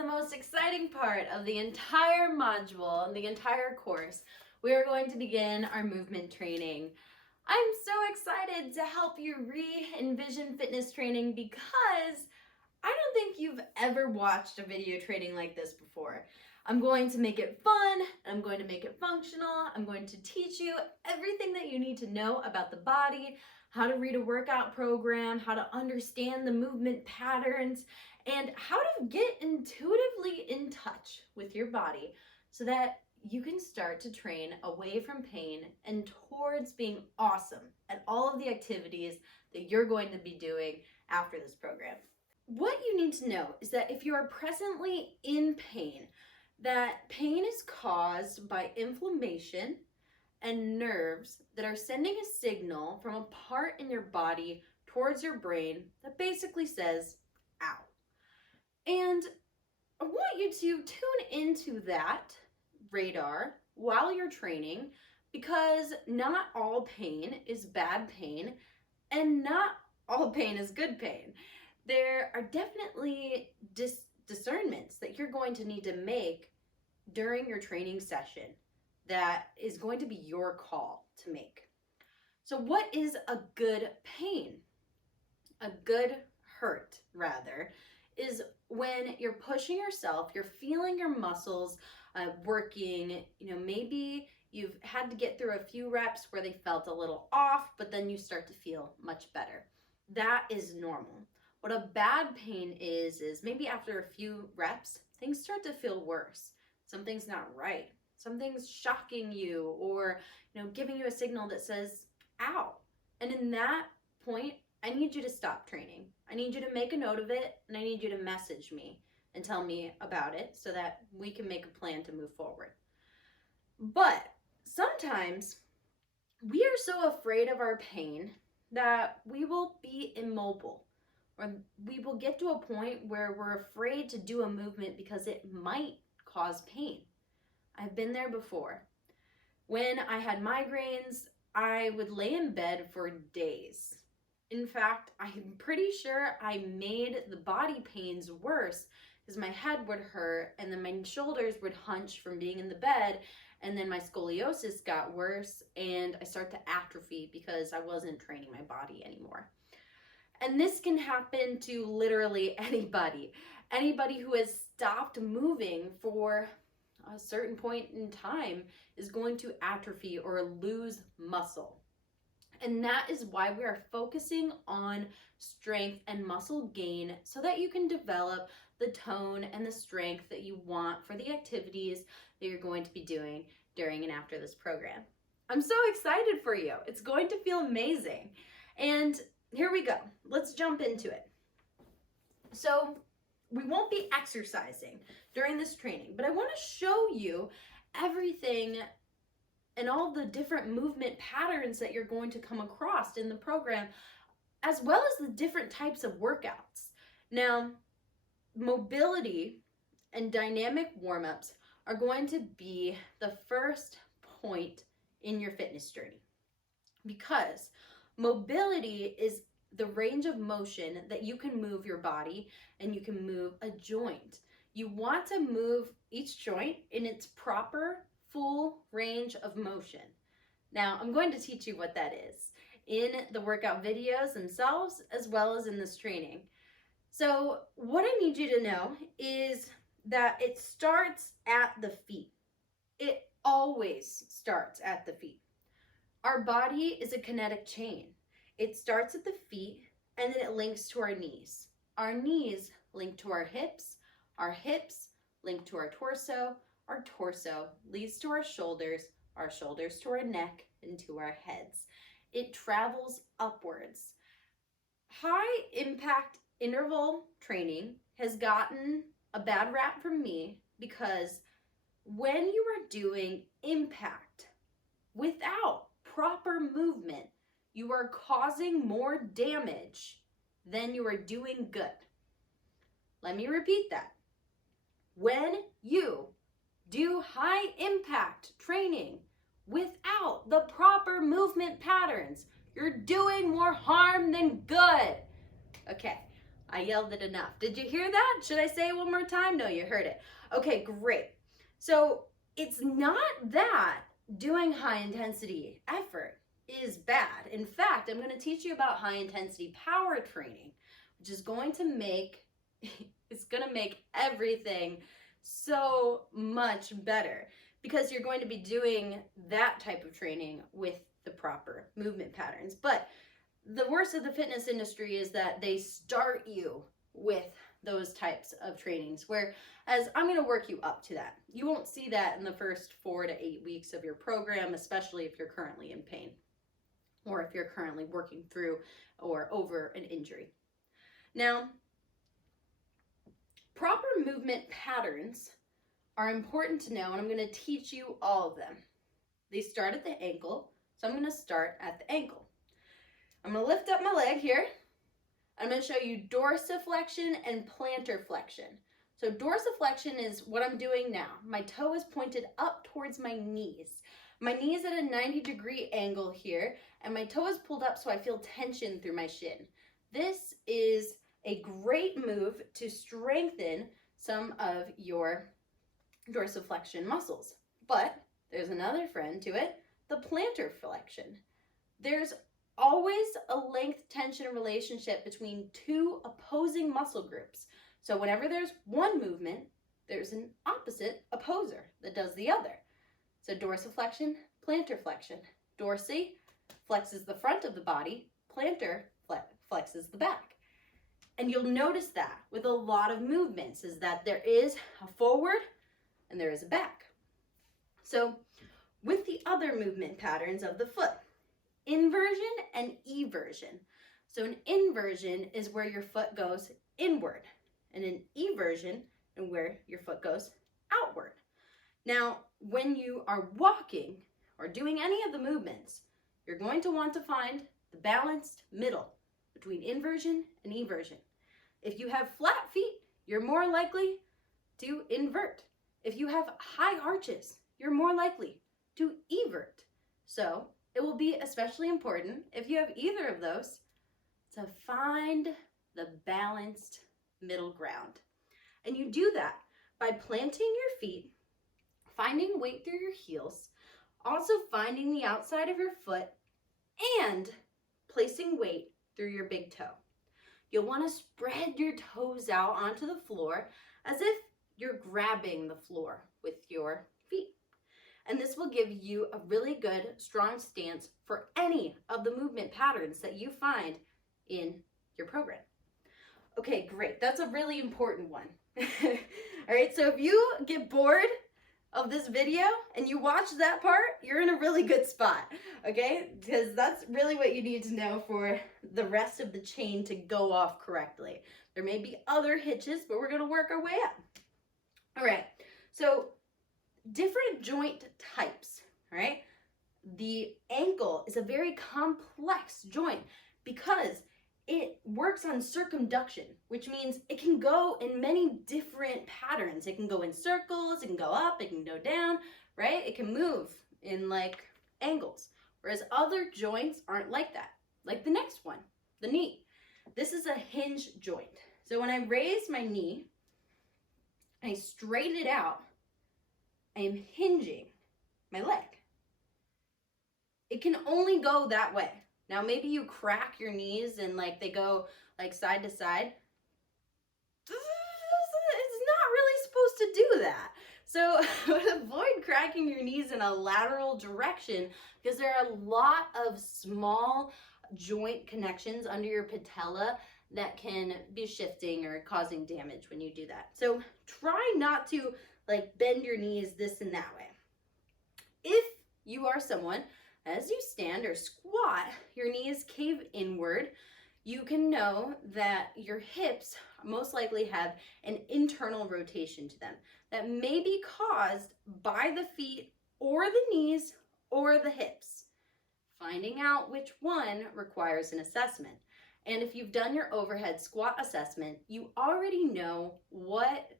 the most exciting part of the entire module and the entire course. We are going to begin our movement training. I'm so excited to help you re-envision fitness training because I don't think you've ever watched a video training like this before. I'm going to make it fun, I'm going to make it functional, I'm going to teach you everything that you need to know about the body, how to read a workout program, how to understand the movement patterns, and how to get intuitively in touch with your body so that you can start to train away from pain and towards being awesome at all of the activities that you're going to be doing after this program. What you need to know is that if you are presently in pain, that pain is caused by inflammation and nerves that are sending a signal from a part in your body towards your brain that basically says, ow. And I want you to tune into that radar while you're training, because not all pain is bad pain and not all pain is good pain. There are definitely discernments that you're going to need to make during your training session that is going to be your call to make. So what is a good pain? A good hurt, rather, is when you're pushing yourself, you're feeling your muscles working, maybe you've had to get through a few reps where they felt a little off, but then you start to feel much better. That is normal. What a bad pain is maybe after a few reps, things start to feel worse. Something's not right. Something's shocking you or, giving you a signal that says, ow. And in that point, I need you to stop training. I need you to make a note of it, and I need you to message me and tell me about it so that we can make a plan to move forward. But sometimes we are so afraid of our pain that we will be immobile, or we will get to a point where we're afraid to do a movement because it might cause pain. I've been there before. When I had migraines, I would lay in bed for days. In fact, I'm pretty sure I made the body pains worse because my head would hurt and then my shoulders would hunch from being in the bed, and then my scoliosis got worse and I start to atrophy because I wasn't training my body anymore. And this can happen to literally anybody. Anybody who has stopped moving for a certain point in time is going to atrophy or lose muscle. And that is why we are focusing on strength and muscle gain so that you can develop the tone and the strength that you want for the activities that you're going to be doing during and after this program. I'm so excited for you. It's going to feel amazing. And here we go. Let's jump into it. So we won't be exercising during this training, but I want to show you everything and all the different movement patterns that you're going to come across in the program, as well as the different types of workouts. Now, mobility and dynamic warm-ups are going to be the first point in your fitness journey, because mobility is the range of motion that you can move your body and you can move a joint. You want to move each joint in its proper full range of motion. Now, I'm going to teach you what that is in the workout videos themselves, as well as in this training. So what I need you to know is that it starts at the feet. It always starts at the feet. Our body is a kinetic chain. It starts at the feet and then it links to our knees. Our knees link to our hips link to our torso leads to our shoulders to our neck, and to our heads. It travels upwards. High impact interval training has gotten a bad rap from me because when you are doing impact without proper movement, you are causing more damage than you are doing good. Let me repeat that. When you do high impact training without the proper movement patterns, you're doing more harm than good. Okay, I yelled it enough. Did you hear that? Should I say it one more time? No, you heard it. Okay, great. So it's not that doing high intensity effort is bad. In fact, I'm going to teach you about high intensity power training, which is going to make, it's going to make everything so much better because you're going to be doing that type of training with the proper movement patterns. But the worst of the fitness industry is that they start you with those types of trainings, whereas I'm going to work you up to that. You won't see that in the first 4 to 8 weeks of your program, especially if you're currently in pain or if you're currently working through or over an injury. Now, proper movement patterns are important to know, and I'm going to teach you all of them. They start at the ankle, so I'm going to start at the ankle. I'm going to lift up my leg here. I'm going to show you dorsiflexion and plantar flexion. So dorsiflexion is what I'm doing now. My toe is pointed up towards my knees. My knee is at a 90-degree angle here, and my toe is pulled up so I feel tension through my shin. This is a great move to strengthen some of your dorsiflexion muscles. But there's another friend to it, the plantar flexion. There's always a length tension relationship between two opposing muscle groups. So whenever there's one movement, there's an opposite opposer that does the other. So dorsiflexion, plantar flexion. Dorsi flexes the front of the body, plantar flexes the back. And you'll notice that with a lot of movements is that there is a forward and there is a back. So with the other movement patterns of the foot, inversion and eversion. So an inversion is where your foot goes inward, and an eversion is where your foot goes outward. Now, when you are walking or doing any of the movements, you're going to want to find the balanced middle between inversion and eversion. If you have flat feet, you're more likely to invert. If you have high arches, you're more likely to evert. So it will be especially important if you have either of those to find the balanced middle ground. And you do that by planting your feet, finding weight through your heels, also finding the outside of your foot, and placing weight through your big toe. You'll want to spread your toes out onto the floor as if you're grabbing the floor with your feet. And this will give you a really good, strong stance for any of the movement patterns that you find in your program. Okay, great. That's a really important one. All right, so if you get bored of this video and you watch that part, you're in a really good spot, okay? Because that's really what you need to know for the rest of the chain to go off correctly. There may be other hitches, but we're going to work our way up. All right, so different joint types, all right? The ankle is a very complex joint because it works on circumduction, which means it can go in many different patterns. It can go in circles, it can go up, it can go down, right? It can move in like angles, whereas other joints aren't like that. Like the next one, the knee. This is a hinge joint. So when I raise my knee, I straighten it out, I am hinging my leg. It can only go that way. Now, maybe you crack your knees and like they go like side to side. It's not really supposed to do that. So avoid cracking your knees in a lateral direction because there are a lot of small joint connections under your patella that can be shifting or causing damage when you do that. So try not to like bend your knees this and that way. If you are someone, as you stand or squat, your knees cave inward, you can know that your hips most likely have an internal rotation to them that may be caused by the feet or the knees or the hips. Finding out which one requires an assessment. And if you've done your overhead squat assessment, you already know what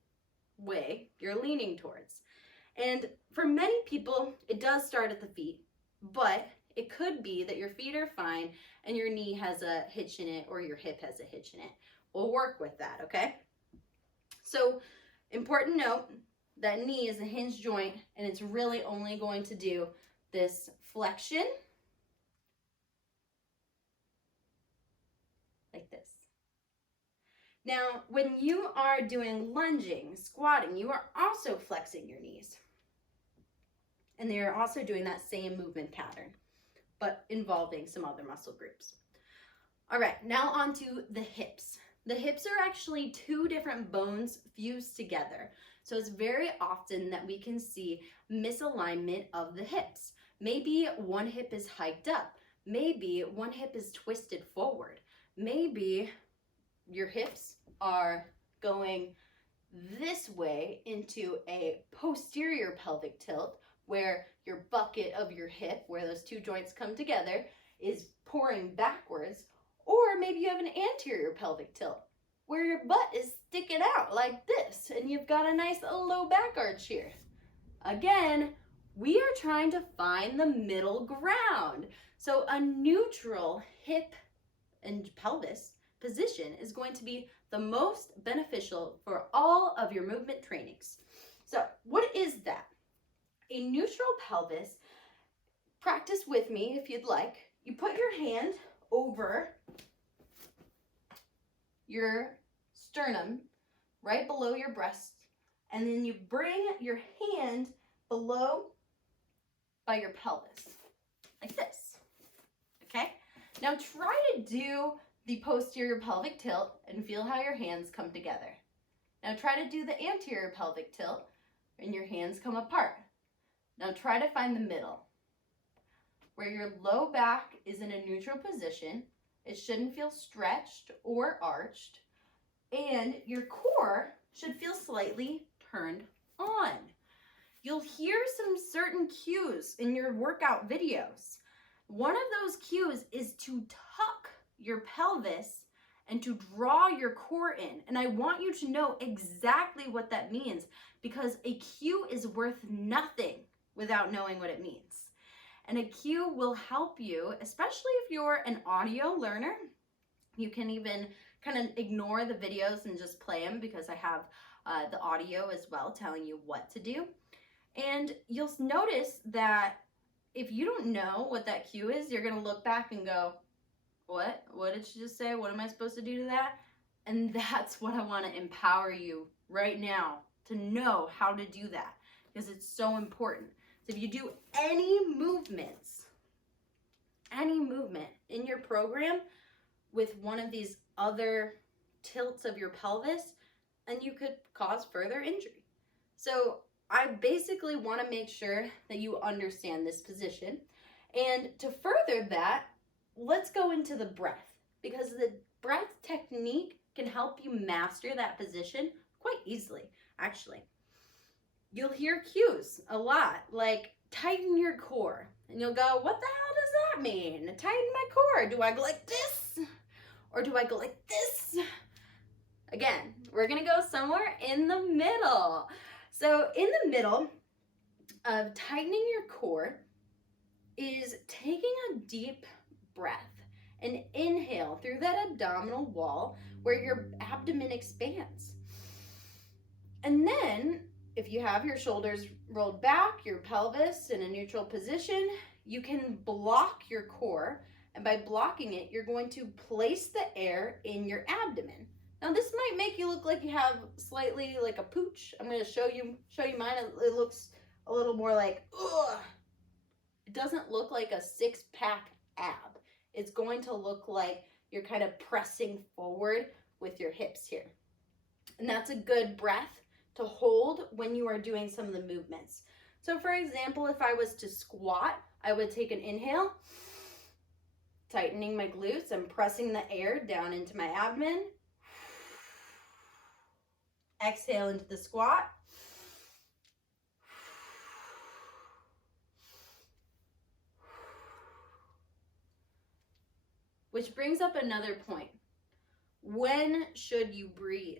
way you're leaning towards. And for many people, it does start at the feet, but it could be that your feet are fine and your knee has a hitch in it or your hip has a hitch in it. we'll work with that, okay? So, important note, that knee is a hinge joint, and it's really only going to do this flexion, like this. Now, when you are doing lunging, squatting, you are also flexing your knees. And they are also doing that same movement pattern, but involving some other muscle groups. All right, now on to the hips. The hips are actually two different bones fused together. So it's very often that we can see misalignment of the hips. Maybe one hip is hiked up. Maybe one hip is twisted forward. Maybe your hips are going this way into a posterior pelvic tilt, where your bucket of your hip, where those two joints come together, is pouring backwards. Or maybe you have an anterior pelvic tilt, where your butt is sticking out like this, and you've got a nice low back arch here. Again, we are trying to find the middle ground. So a neutral hip and pelvis position is going to be the most beneficial for all of your movement trainings. So what is that? A neutral pelvis, practice with me if you'd like. You put your hand over your sternum, right below your breast, and then you bring your hand below by your pelvis, like this, okay? Now try to do the posterior pelvic tilt and feel how your hands come together. Now try to do the anterior pelvic tilt and your hands come apart. Now try to find the middle, where your low back is in a neutral position. It shouldn't feel stretched or arched, and your core should feel slightly turned on. You'll hear some certain cues in your workout videos. One of those cues is to tuck your pelvis and to draw your core in. And I want you to know exactly what that means, because a cue is worth nothing without knowing what it means. And a cue will help you, especially if you're an audio learner. You can even kind of ignore the videos and just play them, because I have the audio as well telling you what to do. And you'll notice that if you don't know what that cue is, you're going to look back and go, what? What did she just say? What am I supposed to do to that? And that's what I want to empower you right now, to know how to do that, because it's so important. So if you do any movement in your program with one of these other tilts of your pelvis, and you could cause further injury. So I basically want to make sure that you understand this position. And to further that, let's go into the breath, because the breath technique can help you master that position quite easily, actually. You'll hear cues a lot, like tighten your core. And you'll go, what the hell does that mean? Tighten my core. Do I go like this? Or do I go like this? Again, we're going to go somewhere in the middle. So in the middle of tightening your core is taking a deep breath and inhale through that abdominal wall where your abdomen expands. And then if you have your shoulders rolled back, your pelvis in a neutral position, you can block your core. And by blocking it, you're going to place the air in your abdomen. Now this might make you look like you have slightly like a pooch. I'm going to show you mine. It looks a little more like, ugh. It doesn't look like a six-pack ab. It's going to look like you're kind of pressing forward with your hips here. And that's a good breath to hold when you are doing some of the movements. So for example, if I was to squat, I would take an inhale, tightening my glutes and pressing the air down into my abdomen. Exhale into the squat. Which brings up another point. When should you breathe?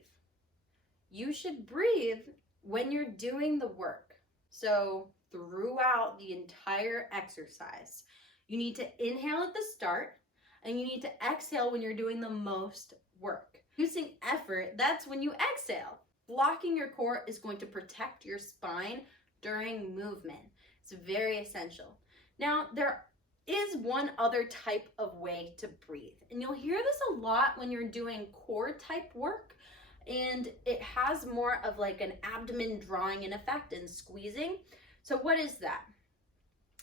You should breathe when you're doing the work. So throughout the entire exercise, you need to inhale at the start and you need to exhale when you're doing the most work. Reducing effort, that's when you exhale. Blocking your core is going to protect your spine during movement. It's very essential. Now, there is one other type of way to breathe, and you'll hear this a lot when you're doing core type work, and it has more of like an abdomen drawing in effect and squeezing. So what is that?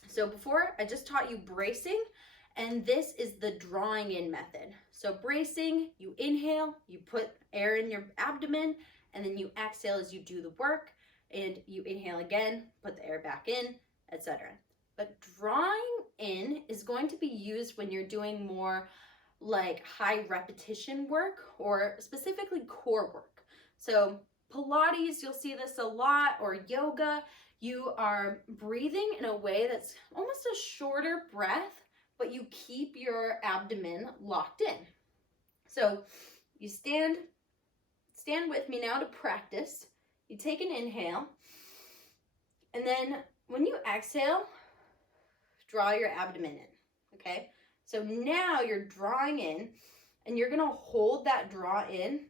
So before, I just taught you bracing, and this is the drawing in method. So bracing, you inhale, you put air in your abdomen, and then you exhale as you do the work, and you inhale again, put the air back in, etc. But drawing in is going to be used when you're doing more like high repetition work, or specifically core work. So Pilates, you'll see this a lot, or yoga. You are breathing in a way that's almost a shorter breath, but you keep your abdomen locked in. So you stand with me now to practice. You take an inhale, and then when you exhale, draw your abdomen in, okay? So now you're drawing in, and you're gonna hold that draw in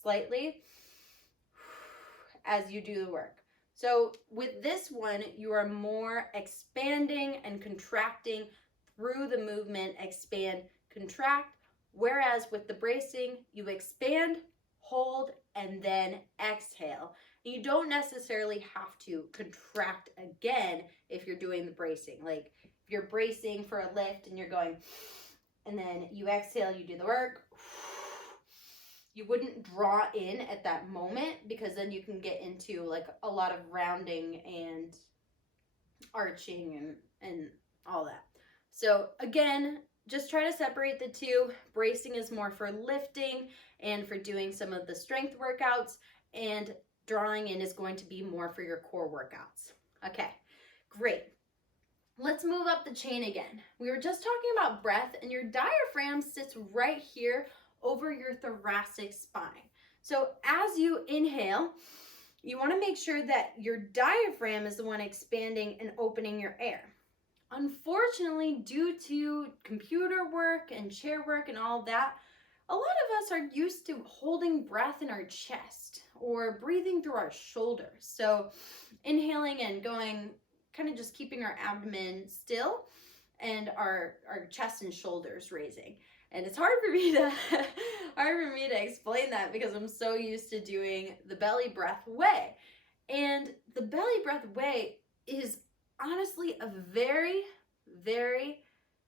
slightly as you do the work. So with this one, you are more expanding and contracting through the movement, expand, contract, whereas with the bracing, you expand, hold, and then exhale. You don't necessarily have to contract again if you're doing the bracing. Like if you're bracing for a lift and you're going, and then you exhale, you do the work, you wouldn't draw in at that moment, because then you can get into like a lot of rounding and arching and all that. So again, just try to separate the two. Bracing is more for lifting and for doing some of the strength workouts, and drawing in is going to be more for your core workouts. Okay, great. Let's move up the chain again. We were just talking about breath, and your diaphragm sits right here over your thoracic spine. So as you inhale, you want to make sure that your diaphragm is the one expanding and opening your air. Unfortunately, due to computer work and chair work and all that, a lot of us are used to holding breath in our chest or breathing through our shoulders. So inhaling and going, kind of just keeping our abdomen still and our chest and shoulders raising. And it's hard for me to explain that, because I'm so used to doing the belly breath way. And the belly breath way is honestly a very, very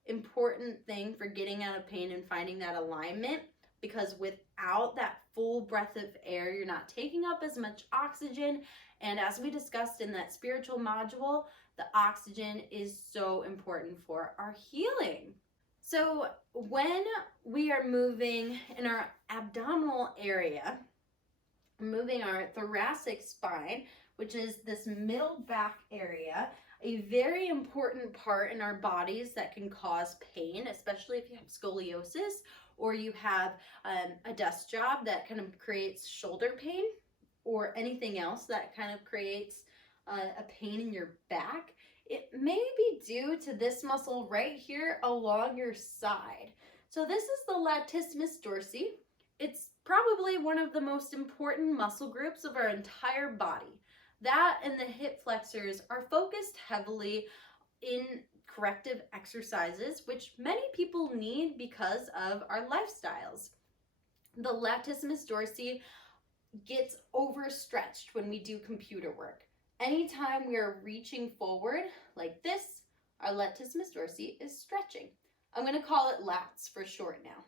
important thing for getting out of pain and finding that alignment, because without that full breath of air, you're not taking up as much oxygen. And as we discussed in that spiritual module, the oxygen is so important for our healing. So when we are moving in our abdominal area, moving our thoracic spine, which is this middle back area, a very important part in our bodies that can cause pain, especially if you have scoliosis or you have a desk job that kind of creates shoulder pain, or anything else that kind of creates a pain in your back. It may be due to this muscle right here along your side. So this is the Latissimus Dorsi. It's probably one of the most important muscle groups of our entire body. That and the hip flexors are focused heavily in corrective exercises, which many people need because of our lifestyles. The Latissimus Dorsi gets overstretched when we do computer work. Anytime we are reaching forward like this, our Latissimus Dorsi is stretching. I'm going to call it lats for short now.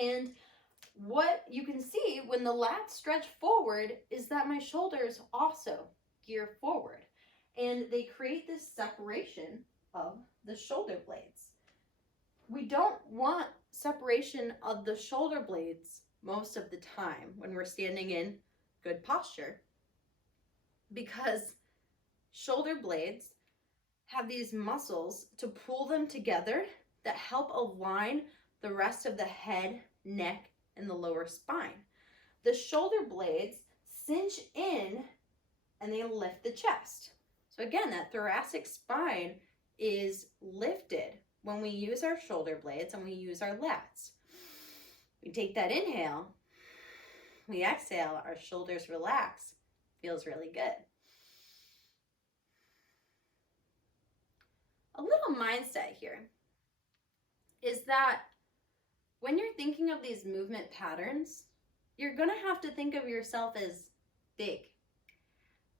And what you can see when the lats stretch forward is that my shoulders also gear forward, and they create this separation of the shoulder blades. We don't want separation of the shoulder blades most of the time when we're standing in good posture, because shoulder blades have these muscles to pull them together that help align the rest of the head, neck, and the lower spine. The shoulder blades cinch in and they lift the chest. So again, that thoracic spine is lifted when we use our shoulder blades and we use our lats. We take that inhale, we exhale, our shoulders relax. Feels really good. A little mindset here is that when you're thinking of these movement patterns, you're going to have to think of yourself as big.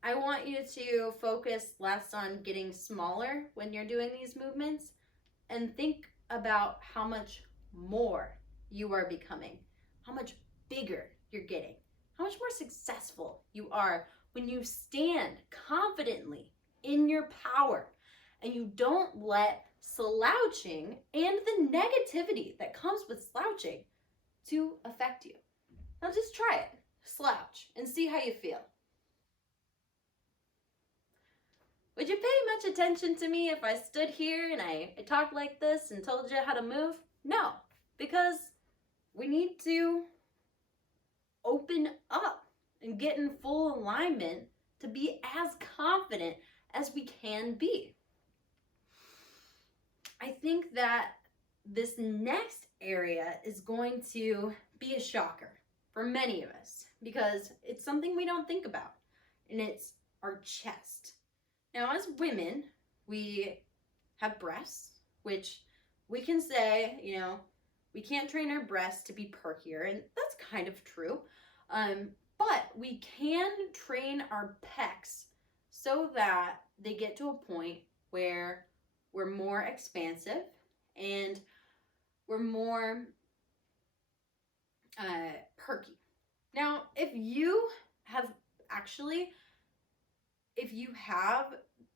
I want you to focus less on getting smaller when you're doing these movements and think about how much more you are becoming, how much bigger you're getting, how much more successful you are when you stand confidently in your power and you don't let slouching and the negativity that comes with slouching to affect you. Now just try it. Slouch and see how you feel. Would you pay much attention to me if I stood here and I talked like this and told you how to move? No, because we need to open up and get in full alignment to be as confident as we can be. I think that this next area is going to be a shocker for many of us because it's something we don't think about, and it's our chest. Now, as women, we have breasts, which we can say, we can't train our breasts to be perkier, and that's kind of true. But we can train our pecs so that they get to a point where we're more expansive and we're more perky. Now, if you have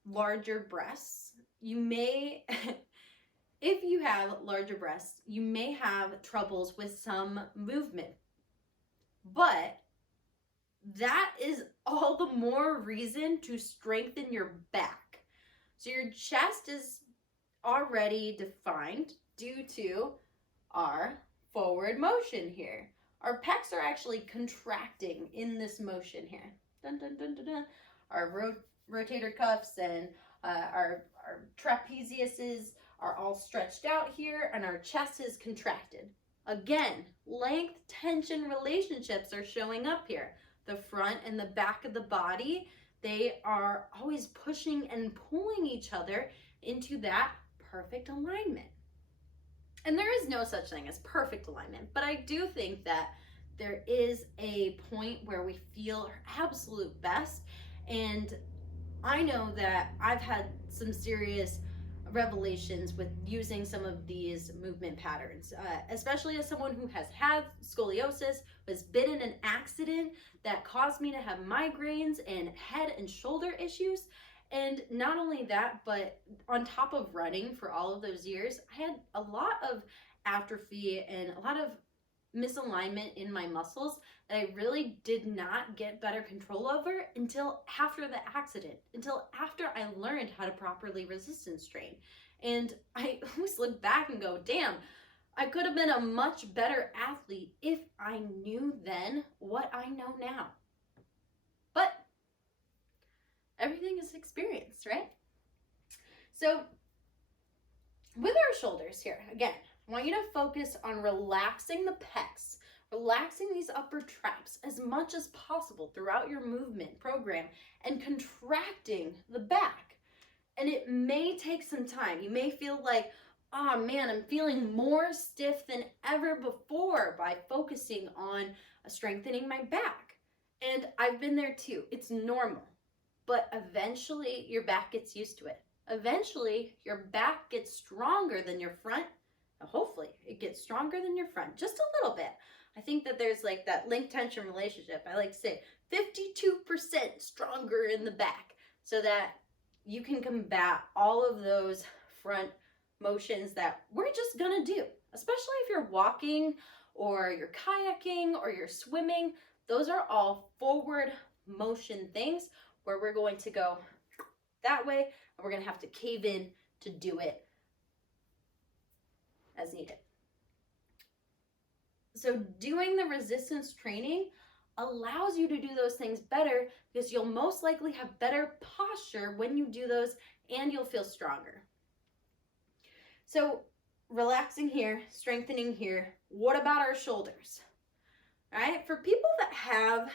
larger breasts, you may, if you have larger breasts, you may have troubles with some movement. But that is all the more reason to strengthen your back. So your chest is already defined due to our forward motion here. Our pecs are actually contracting in this motion here. Dun, dun, dun, dun, dun. Our rotator cuffs and our trapeziuses are all stretched out here, and our chest is contracted. Again, length-tension relationships are showing up here. The front and the back of the body, they are always pushing and pulling each other into that perfect alignment. And there is no such thing as perfect alignment, but I do think that there is a point where we feel our absolute best. And I know that I've had some serious revelations with using some of these movement patterns, especially as someone who has had scoliosis, has been in an accident that caused me to have migraines and head and shoulder issues. And not only that, but on top of running for all of those years, I had a lot of atrophy and a lot of misalignment in my muscles that I really did not get better control over until after the accident, until after I learned how to properly resistance train. And I always look back and go, damn, I could have been a much better athlete if I knew then what I know now. But everything is experience, right? So with our shoulders here, again, I want you to focus on relaxing the pecs, relaxing these upper traps as much as possible throughout your movement program and contracting the back. And it may take some time. You may feel like, oh man, I'm feeling more stiff than ever before by focusing on strengthening my back. And I've been there too. It's normal. But eventually your back gets used to it. Eventually your back gets stronger than your front. Hopefully it gets stronger than your front, just a little bit. I think that there's like that link tension relationship. I like to say 52% stronger in the back so that you can combat all of those front motions that we're just gonna do, especially if you're walking or you're kayaking or you're swimming. Those are all forward motion things where we're going to go that way and we're gonna have to cave in to do it as needed. So doing the resistance training allows you to do those things better because you'll most likely have better posture when you do those and you'll feel stronger. So relaxing here, strengthening here. What about our shoulders? All right, for people that have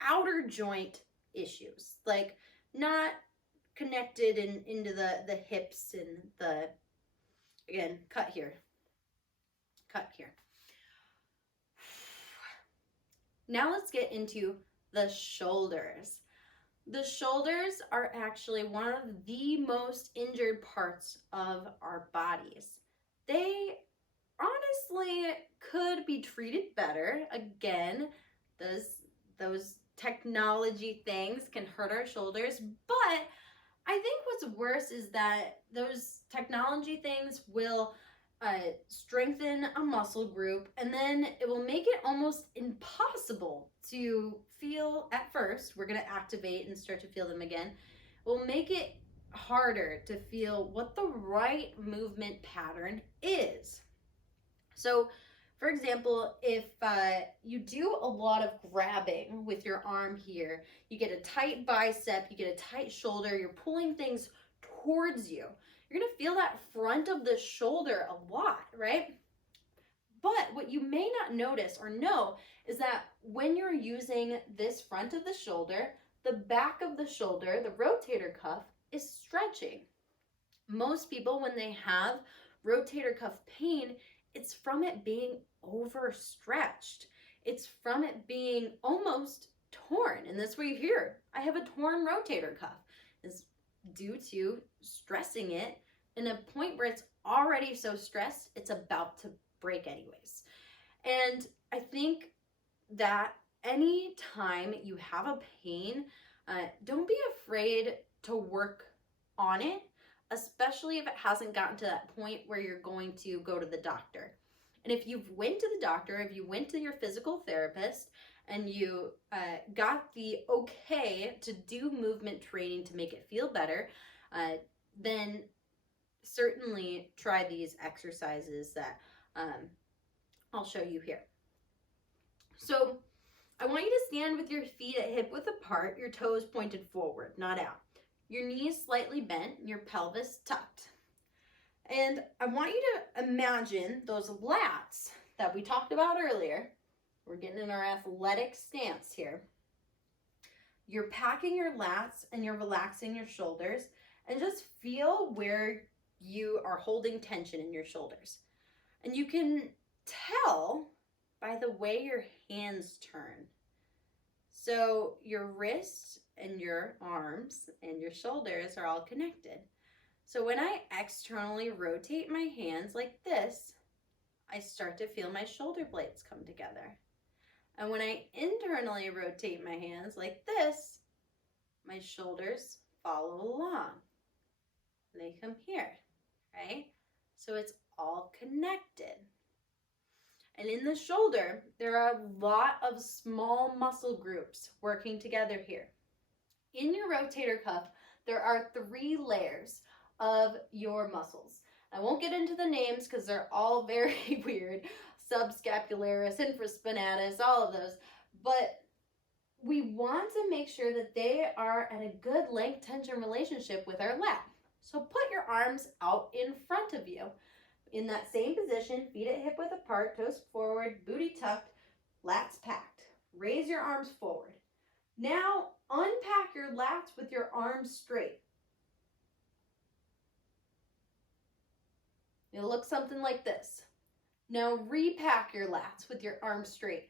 outer joint issues, like not connected into the hips and the, again, cut here. Now let's get into the shoulders. The shoulders are actually one of the most injured parts of our bodies. They honestly could be treated better. Again, those technology things can hurt our shoulders, but I think what's worse is that those technology things will strengthen a muscle group, and then it will make it almost impossible to feel at first. We're going to activate and start to feel them again. We'll make it harder to feel what the right movement pattern is. So, for example, if you do a lot of grabbing with your arm here, you get a tight bicep, you get a tight shoulder, you're pulling things towards you. You're going to feel that front of the shoulder a lot, right? But what you may not notice or know is that when you're using this front of the shoulder, the back of the shoulder, the rotator cuff, is stretching. Most people, when they have rotator cuff pain, it's from it being overstretched. It's from it being almost torn. And that's what you hear. I have a torn rotator cuff. It's due to stressing it in a point where it's already so stressed, it's about to break anyways. And I think that any time you have a pain, don't be afraid to work on it, especially if it hasn't gotten to that point where you're going to go to the doctor. And if you've went to the doctor, if you went to your physical therapist and you got the okay to do movement training to make it feel better, then certainly try these exercises that I'll show you here. So I want you to stand with your feet at hip width apart, your toes pointed forward, not out. Your knees slightly bent, your pelvis tucked. And I want you to imagine those lats that we talked about earlier. We're getting in our athletic stance here. You're packing your lats and you're relaxing your shoulders, and just feel where you are holding tension in your shoulders. And you can tell by the way your hands turn. So your wrists and your arms and your shoulders are all connected. So when I externally rotate my hands like this, I start to feel my shoulder blades come together. And when I internally rotate my hands like this, my shoulders follow along. They come here, right? So it's all connected. And in the shoulder, there are a lot of small muscle groups working together here. In your rotator cuff, there are 3 layers of your muscles. I won't get into the names because they're all very weird. Subscapularis, infraspinatus, all of those. But we want to make sure that they are at a good length tension relationship with our lat. So put your arms out in front of you. In that same position, feet at hip width apart, toes forward, booty tucked, lats packed. Raise your arms forward. Now unpack your lats with your arms straight. It'll look something like this. Now repack your lats with your arms straight.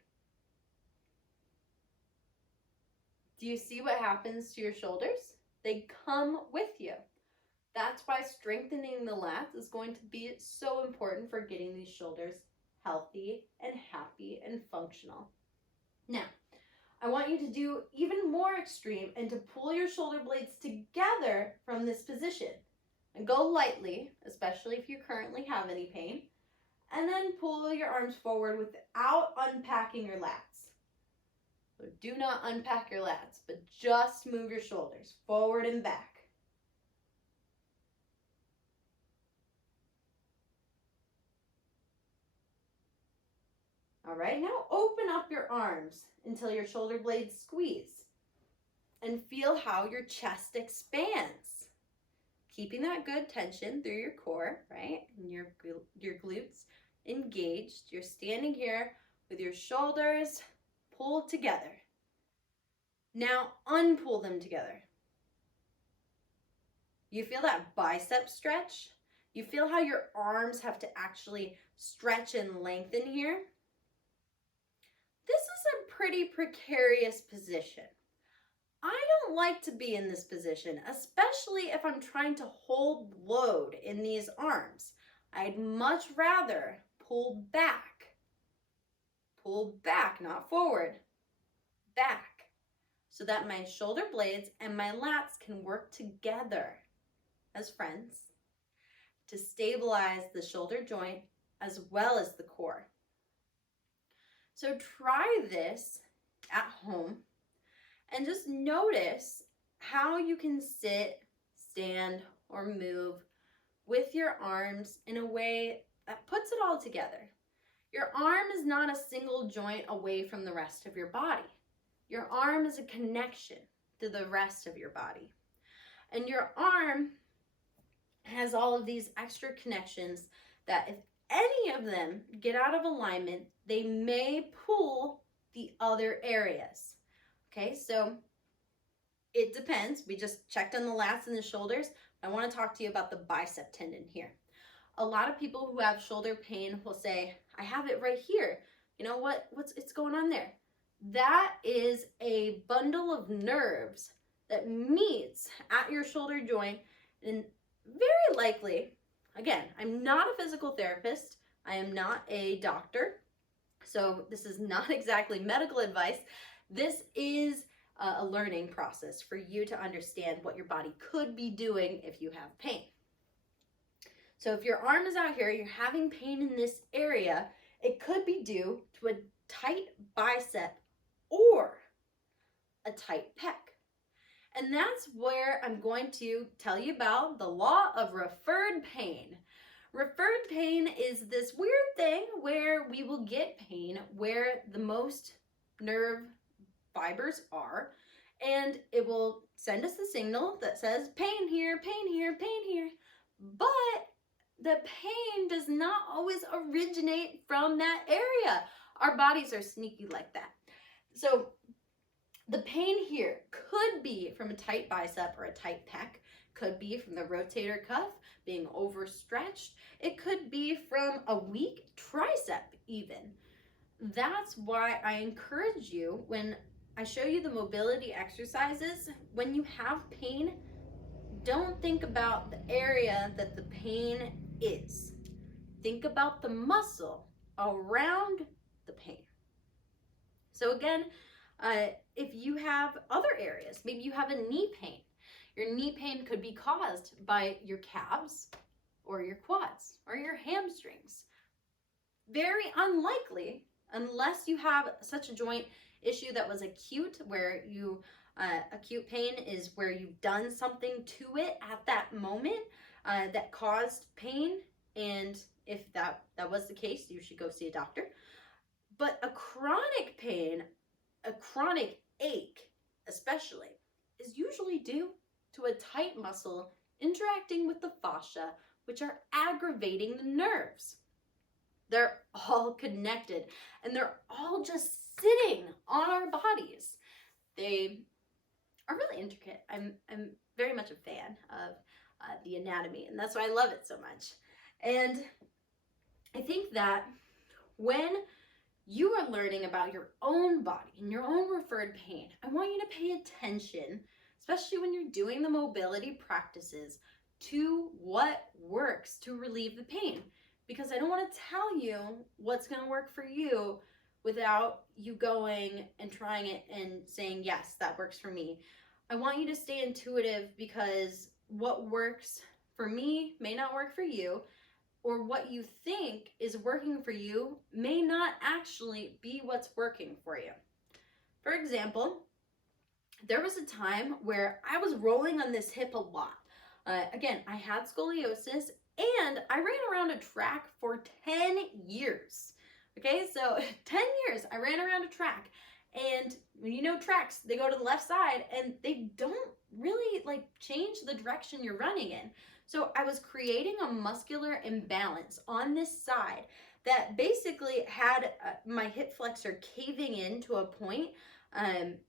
Do you see what happens to your shoulders? They come with you. That's why strengthening the lats is going to be so important for getting these shoulders healthy and happy and functional. Now, I want you to do even more extreme and to pull your shoulder blades together from this position. And go lightly, especially if you currently have any pain. And then pull your arms forward without unpacking your lats. So do not unpack your lats, but just move your shoulders forward and back. All right, now open up your arms until your shoulder blades squeeze and feel how your chest expands. keeping that good tension through your core, right? And your glutes engaged. You're standing here with your shoulders pulled together. Now unpull them together. You feel that bicep stretch? You feel how your arms have to actually stretch and lengthen here? This is a pretty precarious position. I don't like to be in this position, especially if I'm trying to hold load in these arms. I'd much rather pull back, not forward, back, so that my shoulder blades and my lats can work together as friends to stabilize the shoulder joint as well as the core. So try this at home and just notice how you can sit, stand, or move with your arms in a way that puts it all together. Your arm is not a single joint away from the rest of your body. Your arm is a connection to the rest of your body. And your arm has all of these extra connections that if any of them get out of alignment, they may pull the other areas. Okay, so it depends. We just checked on the lats and the shoulders. I want to talk to you about the bicep tendon here. A lot of people who have shoulder pain will say, I have it right here. You know what's going on there? That is a bundle of nerves that meets at your shoulder joint, and very likely, again, I'm not a physical therapist. I am not a doctor. So this is not exactly medical advice. This is a learning process for you to understand what your body could be doing if you have pain. So if your arm is out here, you're having pain in this area, it could be due to a tight bicep or a tight pec. And that's where I'm going to tell you about the law of referred pain. Referred pain is this weird thing where we will get pain where the most nerve fibers are, and it will send us a signal that says pain here, pain here, pain here. But the pain does not always originate from that area. Our bodies are sneaky like that. So the pain here could be from a tight bicep or a tight pec, could be from the rotator cuff being overstretched. It could be from a weak tricep even. That's why I encourage you, when I show you the mobility exercises, when you have pain, don't think about the area that the pain is. Think about the muscle around the pain. So again, if you have other areas, maybe you have a knee pain. Your knee pain could be caused by your calves or your quads or your hamstrings. Very unlikely, unless you have such a joint issue that was acute, where you acute pain is where you've done something to it at that moment that caused pain. And if that was the case, you should go see a doctor. But a chronic pain, a chronic ache especially, is usually due to a tight muscle interacting with the fascia, which are aggravating the nerves. They're all connected, and they're all just sitting on our bodies. They are really intricate. I'm very much a fan of the anatomy, and that's why I love it so much. And I think that when you are learning about your own body and your own referred pain, I want you to pay attention, especially when you're doing the mobility practices, to what works to relieve the pain. Because I don't want to tell you what's going to work for you without you going and trying it and saying, yes, that works for me. I want you to stay intuitive, because what works for me may not work for you, or what you think is working for you may not actually be what's working for you. For example, there was a time where I was rolling on this hip a lot. Again, I had scoliosis, and I ran around a track for 10 years. Okay, so 10 years I ran around a track, And you know, tracks, they go to the left side and they don't really like change the direction you're running in. So I was creating a muscular imbalance on this side that basically had my hip flexor caving in to a point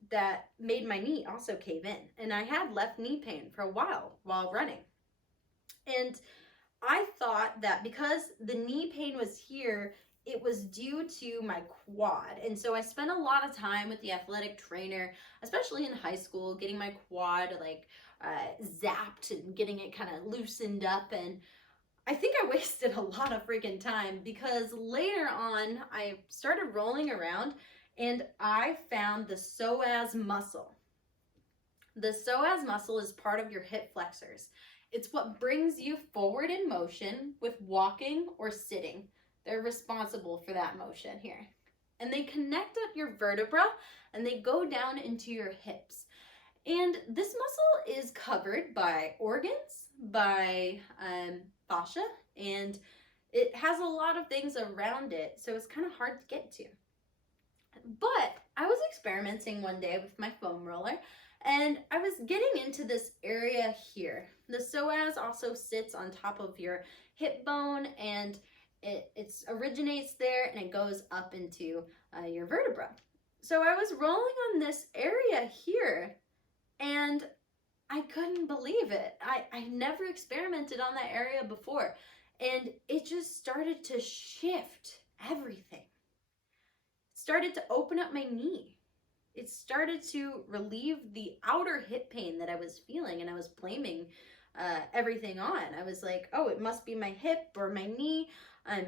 that made my knee also cave in. And I had left knee pain for a while running. And I thought that because the knee pain was here, it was due to my quad. And so I spent a lot of time with the athletic trainer, especially in high school, getting my quad like zapped and getting it kind of loosened up. And I think I wasted a lot of freaking time because later on I started rolling around and I found the psoas muscle. The psoas muscle is part of your hip flexors. It's what brings you forward in motion with walking or sitting. They're responsible for that motion here. And they connect at your vertebra and they go down into your hips. And this muscle is covered by organs, by fascia, and it has a lot of things around it, so it's kind of hard to get to. But I was experimenting one day with my foam roller, and I was getting into this area here. The psoas also sits on top of your hip bone, and it originates there and it goes up into your vertebra. So I was rolling on this area here, and I couldn't believe it. I never experimented on that area before, and it just started to shift everything. It started to open up my knee. It started to relieve the outer hip pain that I was feeling, and I was blaming everything on. I was like, oh, it must be my hip or my knee,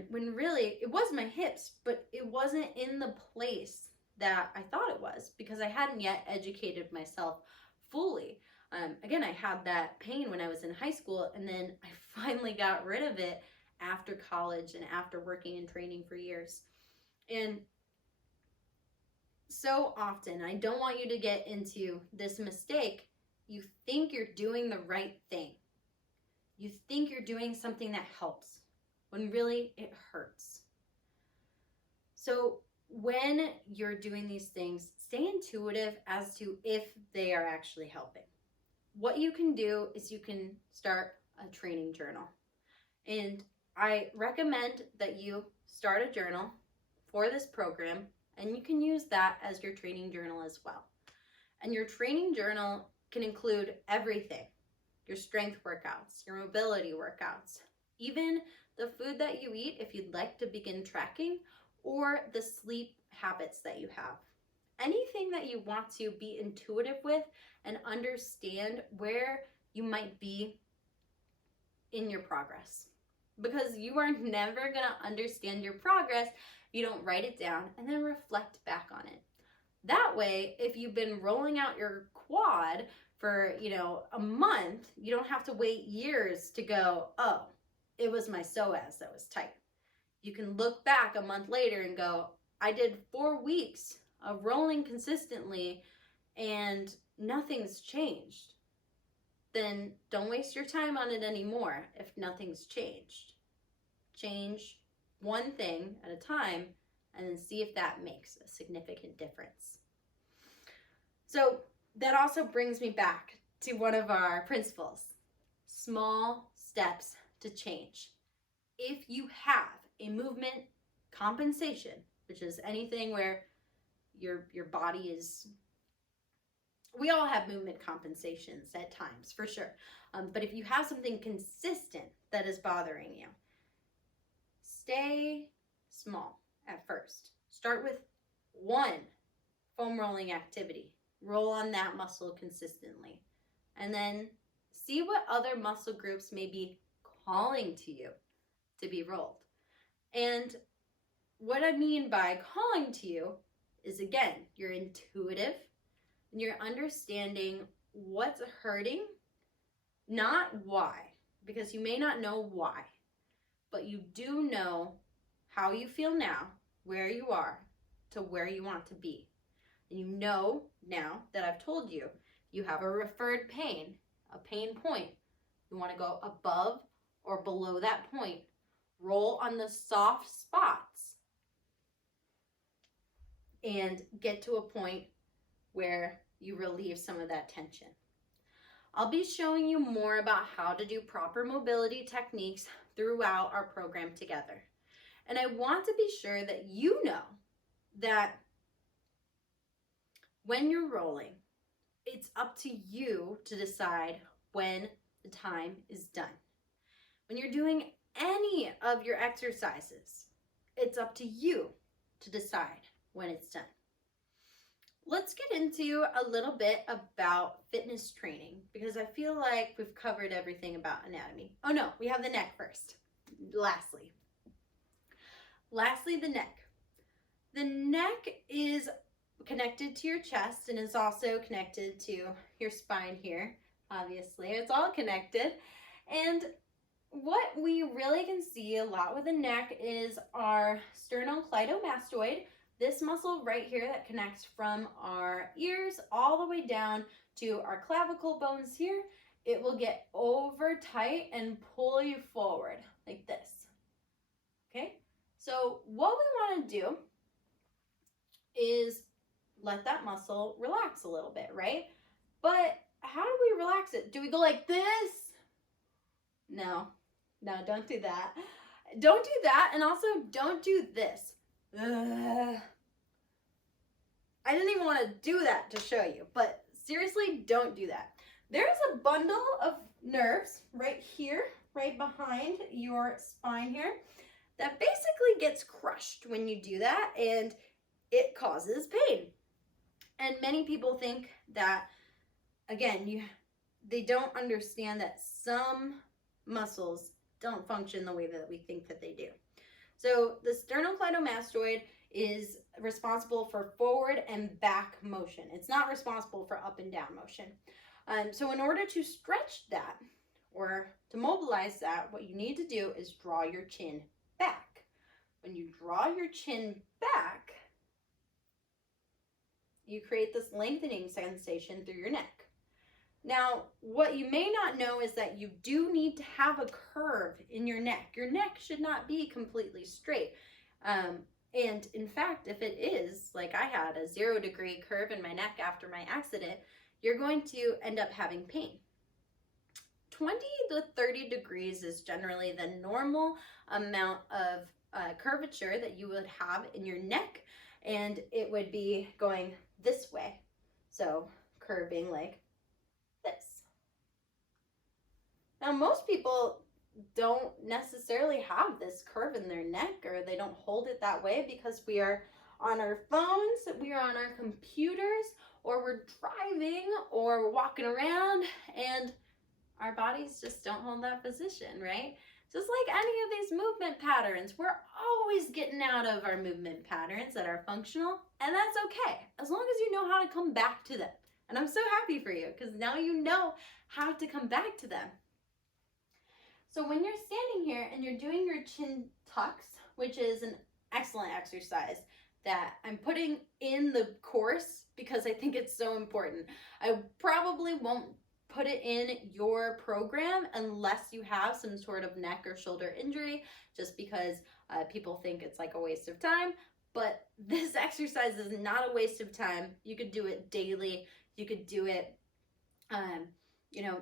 when really it was my hips, but it wasn't in the place that I thought it was because I hadn't yet educated myself fully. Again, I had that pain when I was in high school, and then I finally got rid of it after college and after working and training for years. And so often, I don't want you to get into this mistake. You think you're doing the right thing. You think you're doing something that helps, when really it hurts. So when you're doing these things, stay intuitive as to if they are actually helping. What you can do is you can start a training journal. And I recommend that you start a journal for this program, and you can use that as your training journal as well. And your training journal can include everything: your strength workouts, your mobility workouts, even the food that you eat if you'd like to begin tracking, or the sleep habits that you have. Anything that you want to be intuitive with and understand where you might be in your progress. Because you are never going to understand your progress if you don't write it down and then reflect back on it. That way, if you've been rolling out your quad for, a month, you don't have to wait years to go, oh, it was my psoas that was tight. You can look back a month later and go, I did 4 weeks of rolling consistently and nothing's changed. Then don't waste your time on it anymore if nothing's changed. Change one thing at a time and then see if that makes a significant difference. So that also brings me back to one of our principles: small steps to change. If you have a movement compensation, which is anything where your body is, we all have movement compensations at times, for sure. But if you have something consistent that is bothering you, stay small at first. Start with one foam rolling activity. Roll on that muscle consistently. And then see what other muscle groups may be calling to you to be rolled. And what I mean by calling to you is, again, you're intuitive and you're understanding what's hurting, not why, because you may not know why, but you do know how you feel now, where you are, to where you want to be. And you know now that I've told you, you have a referred pain, a pain point. You want to go above or below that point. Roll on the soft spots. and get to a point where you relieve some of that tension. I'll be showing you more about how to do proper mobility techniques throughout our program together. And I want to be sure that you know that when you're rolling, it's up to you to decide when the time is done. When you're doing any of your exercises, it's up to you to decide when it's done. Let's get into a little bit about fitness training because I feel like we've covered everything about anatomy. Oh no, we have the neck first. Lastly, the neck. The neck is connected to your chest and is also connected to your spine here. Obviously, it's all connected. And what we really can see a lot with the neck is our sternocleidomastoid, this muscle right here that connects from our ears all the way down to our clavicle bones here. It will get over tight and pull you forward like this. Okay, so what we want to do is let that muscle relax a little bit, right? But how do we relax it? Do we go like this? No, don't do that. Don't do that, and also don't do this. I didn't even want to do that to show you, but seriously, don't do that. There's a bundle of nerves right here, right behind your spine here, that basically gets crushed when you do that, and it causes pain. And many people think that, again, they don't understand that some muscles don't function the way that we think that they do. So the sternocleidomastoid is responsible for forward and back motion. It's not responsible for up and down motion. So in order to stretch that or to mobilize that, what you need to do is draw your chin back. When you draw your chin back, you create this lengthening sensation through your neck. Now, what you may not know is that you do need to have a curve in your neck. Your neck should not be completely straight. And in fact, if it is, like I had a 0-degree curve in my neck after my accident, you're going to end up having pain. 20 to 30 degrees is generally the normal amount of curvature that you would have in your neck, and it would be going this way. So curving like this. Now, most people don't necessarily have this curve in their neck, or they don't hold it that way because we are on our phones, we are on our computers, or we're driving or we're walking around, and our bodies just don't hold that position, right? Just like any of these movement patterns, we're always getting out of our movement patterns that are functional, and that's okay, as long as you know how to come back to them. And I'm so happy for you, because now you know how to come back to them. So when you're standing here and you're doing your chin tucks, which is an excellent exercise that I'm putting in the course because I think it's so important. I probably won't put it in your program unless you have some sort of neck or shoulder injury, just because people think it's like a waste of time. But this exercise is not a waste of time. You could do it daily. You could do it,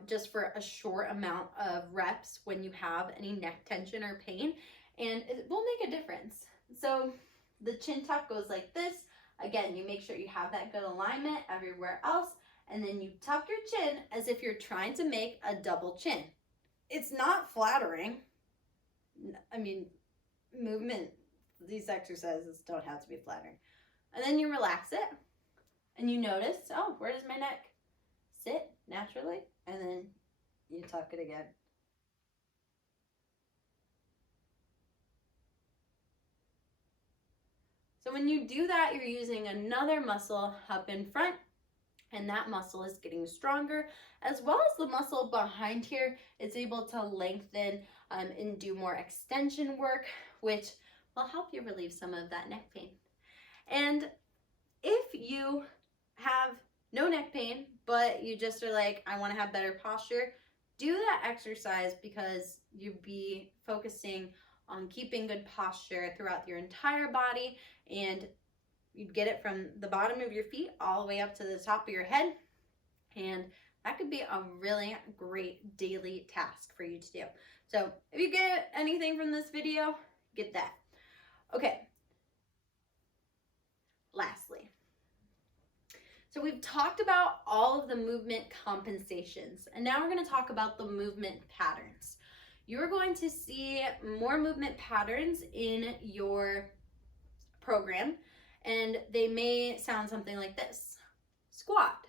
just for a short amount of reps when you have any neck tension or pain, and it will make a difference. So the chin tuck goes like this. Again, you make sure you have that good alignment everywhere else, and then you tuck your chin as if you're trying to make a double chin. It's not flattering. I mean, movement, these exercises don't have to be flattering. And then you relax it, and you notice, oh, where does my neck sit naturally? And then you tuck it again. So when you do that, you're using another muscle up in front, and that muscle is getting stronger, as well as the muscle behind here is able to lengthen and do more extension work, which will help you relieve some of that neck pain. And if you have no neck pain, but you just are like, I want to have better posture, do that exercise, because you'll be focusing on keeping good posture throughout your entire body, and You'd get it from the bottom of your feet all the way up to the top of your head. And that could be a really great daily task for you to do. So if you get anything from this video, get that. Okay. Lastly, so we've talked about all of the movement compensations, and now we're going to talk about the movement patterns. You're going to see more movement patterns in your program, and they may sound something like this: squat,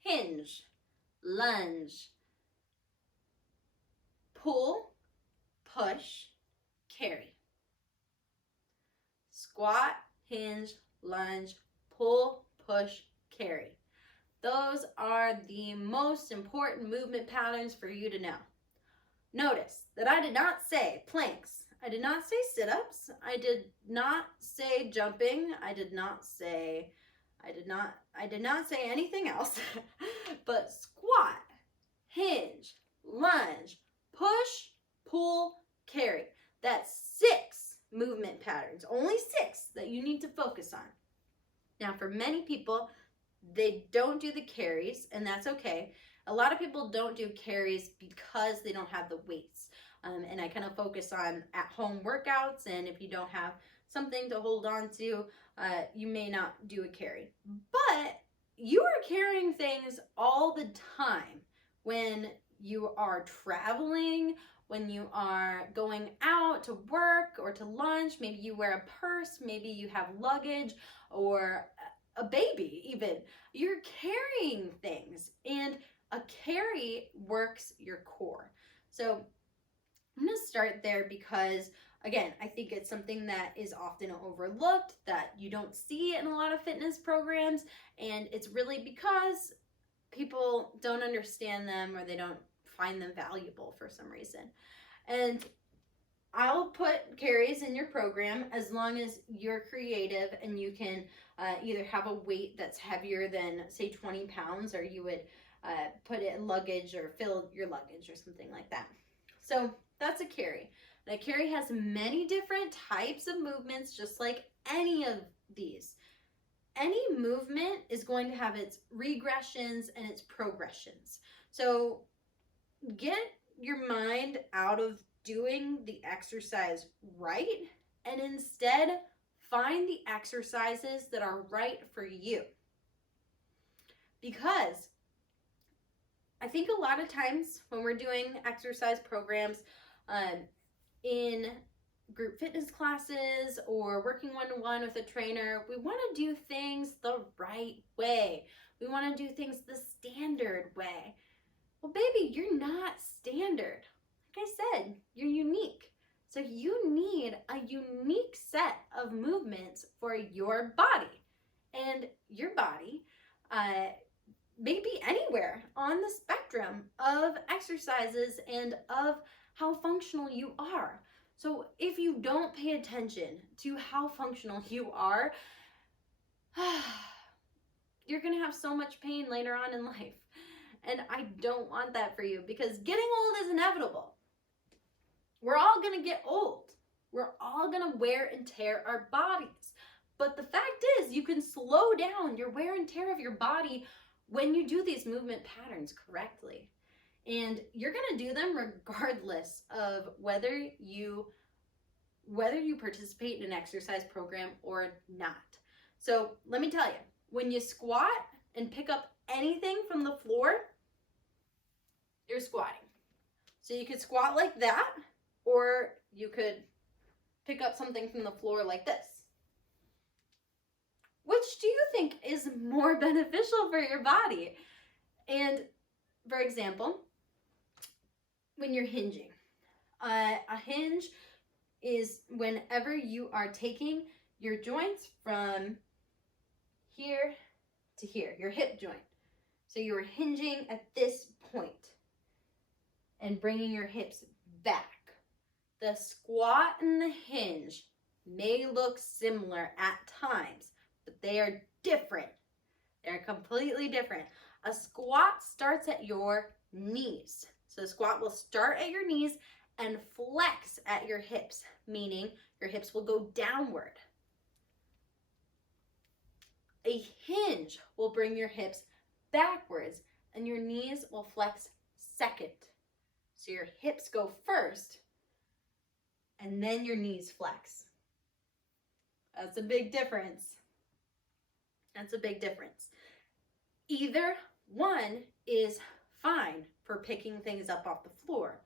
hinge, lunge, pull, push, carry. Squat, hinge, lunge, pull, push, carry. Those are the most important movement patterns for you to know. Notice that I did not say planks. I did not say sit-ups. I did not say jumping. I did not say anything else. But squat, hinge, lunge, push, pull, carry. That's 6 movement patterns, only 6 that you need to focus on. Now, for many people, they don't do the carries, and that's okay. A lot of people don't do carries because they don't have the weights. And I kind of focus on at-home workouts, and if you don't have something to hold on to, you may not do a carry. But you are carrying things all the time when you are traveling, when you are going out to work or to lunch. Maybe you wear a purse, maybe you have luggage or a baby even. You're carrying things, and a carry works your core. So I'm going to start there because, again, I think it's something that is often overlooked, that you don't see in a lot of fitness programs, and it's really because people don't understand them or they don't find them valuable for some reason. And I'll put carries in your program as long as you're creative and you can either have a weight that's heavier than, say, 20 pounds, or you would put it in luggage or fill your luggage or something like that. So that's a carry. And a carry has many different types of movements, just like any of these. Any movement is going to have its regressions and its progressions. So get your mind out of doing the exercise right, and instead find the exercises that are right for you. Because I think a lot of times when we're doing exercise programs in group fitness classes or working one-to-one with a trainer, we want to do things the right way. We want to do things the standard way. Well, baby, you're not standard. Like I said, you're unique. So you need a unique set of movements for your body. And your body may be anywhere on the spectrum of exercises and of how functional you are. So if you don't pay attention to how functional you are, you're going to have so much pain later on in life. And I don't want that for you, because getting old is inevitable. We're all going to get old. We're all going to wear and tear our bodies. But the fact is, you can slow down your wear and tear of your body when you do these movement patterns correctly. And you're going to do them regardless of whether you participate in an exercise program or not. So let me tell you, when you squat and pick up anything from the floor, you're squatting. So you could squat like that, or you could pick up something from the floor like this. Which do you think is more beneficial for your body? And for example, when you're hinging, a hinge is whenever you are taking your joints from here to here, your hip joint. So you're hinging at this point and bringing your hips back. The squat and the hinge may look similar at times, but they are different. They're completely different. A squat starts at your knees. So the squat will start at your knees and flex at your hips, meaning your hips will go downward. hinge will bring your hips backwards and your knees will flex second. So your hips go first and then your knees flex. That's a big difference. That's a big difference. Either one is fine for picking things up off the floor,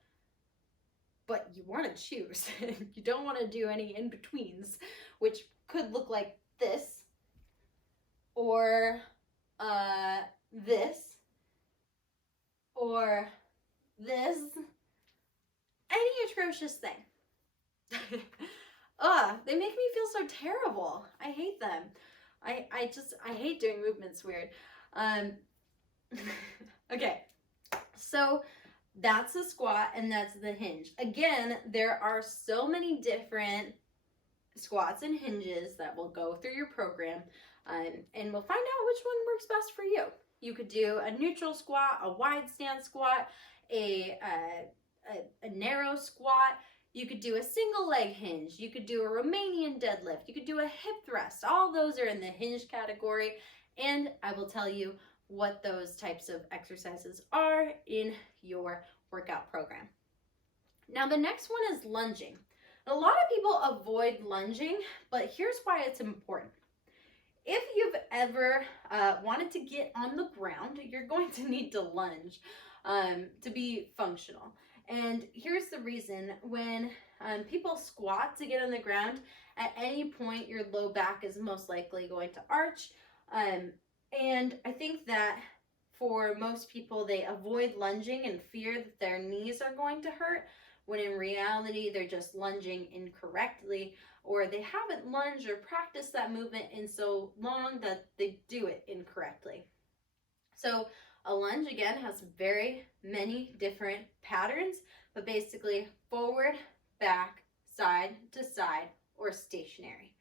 but you want to choose. You don't want to do any in-betweens, which could look like this, or this, or this, any atrocious thing. They make me feel so terrible. I hate them. I hate doing movements weird. Okay, so that's the squat and that's the hinge. Again, there are so many different squats and hinges that will go through your program, and we'll find out which one works best for you. You could do a neutral squat, a wide stance squat, a narrow squat. You could do a single leg hinge. You could do a Romanian deadlift. You could do a hip thrust. All those are in the hinge category, and I will tell you what those types of exercises are in your workout program. Now, the next one is lunging. A lot of people avoid lunging, but here's why it's important. If you've ever wanted to get on the ground, you're going to need to lunge to be functional. And here's the reason. When people squat to get on the ground, at any point your low back is most likely going to arch. And I think that for most people, they avoid lunging and fear that their knees are going to hurt, when in reality, they're just lunging incorrectly, or they haven't lunged or practiced that movement in so long that they do it incorrectly. So a lunge, again, has very many different patterns, but basically forward, back, side to side, or stationary.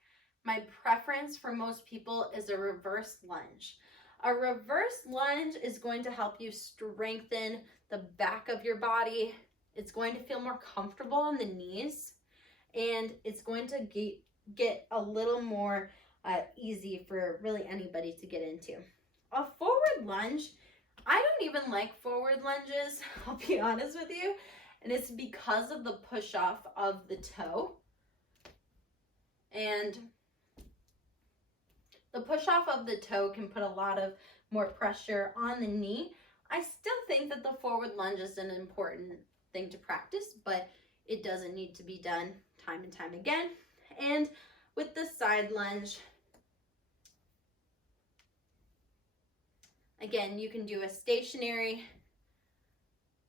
My preference for most people is a reverse lunge. A reverse lunge is going to help you strengthen the back of your body. It's going to feel more comfortable on the knees, and it's going to get a little more easy for really anybody to get into. A forward lunge, I don't even like forward lunges, I'll be honest with you, and it's because of the push off of the toe. And the push off of the toe can put a lot of more pressure on the knee. I still think that the forward lunge is an important thing to practice, but it doesn't need to be done time and time again. And with the side lunge, again, you can do a stationary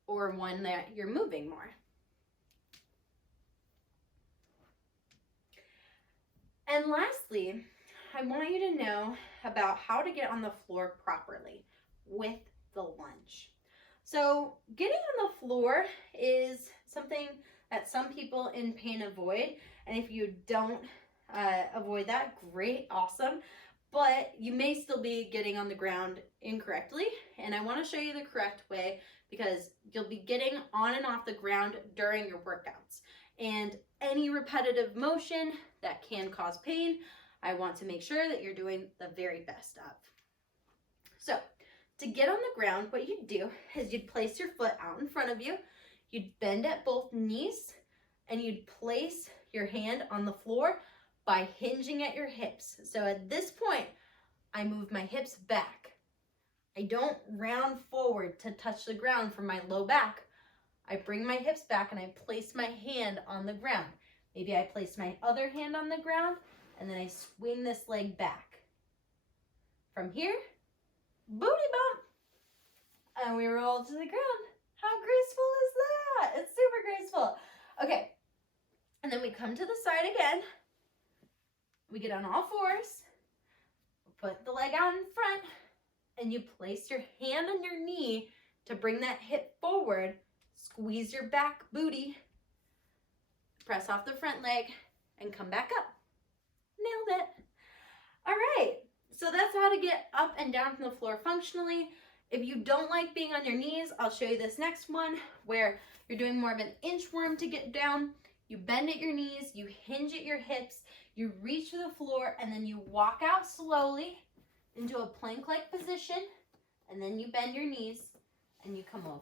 or one that you're moving more. And lastly, I want you to know about how to get on the floor properly with the lunge. So getting on the floor is something that some people in pain avoid. And if you don't avoid that, great, awesome. But you may still be getting on the ground incorrectly. And I want to show you the correct way, because you'll be getting on and off the ground during your workouts. And any repetitive motion that can cause pain, I want to make sure that you're doing the very best of. So to get on the ground, what you'd do is you'd place your foot out in front of you, you'd bend at both knees, and you'd place your hand on the floor by hinging at your hips. So at this point, I move my hips back. I don't round forward to touch the ground for my low back. I bring my hips back and I place my hand on the ground. Maybe I place my other hand on the ground, and then I swing this leg back. From here, booty bump, and we roll to the ground. How graceful is that? It's super graceful. Okay, and then we come to the side again. We get on all fours, put the leg out in front, and you place your hand on your knee to bring that hip forward. Squeeze your back booty, press off the front leg, and come back up. Nailed it. All right, so that's how to get up and down from the floor functionally. If you don't like being on your knees, I'll show you this next one where you're doing more of an inchworm to get down. You bend at your knees, you hinge at your hips, you reach to the floor, and then you walk out slowly, into a plank-like position, and then you bend your knees and you come over.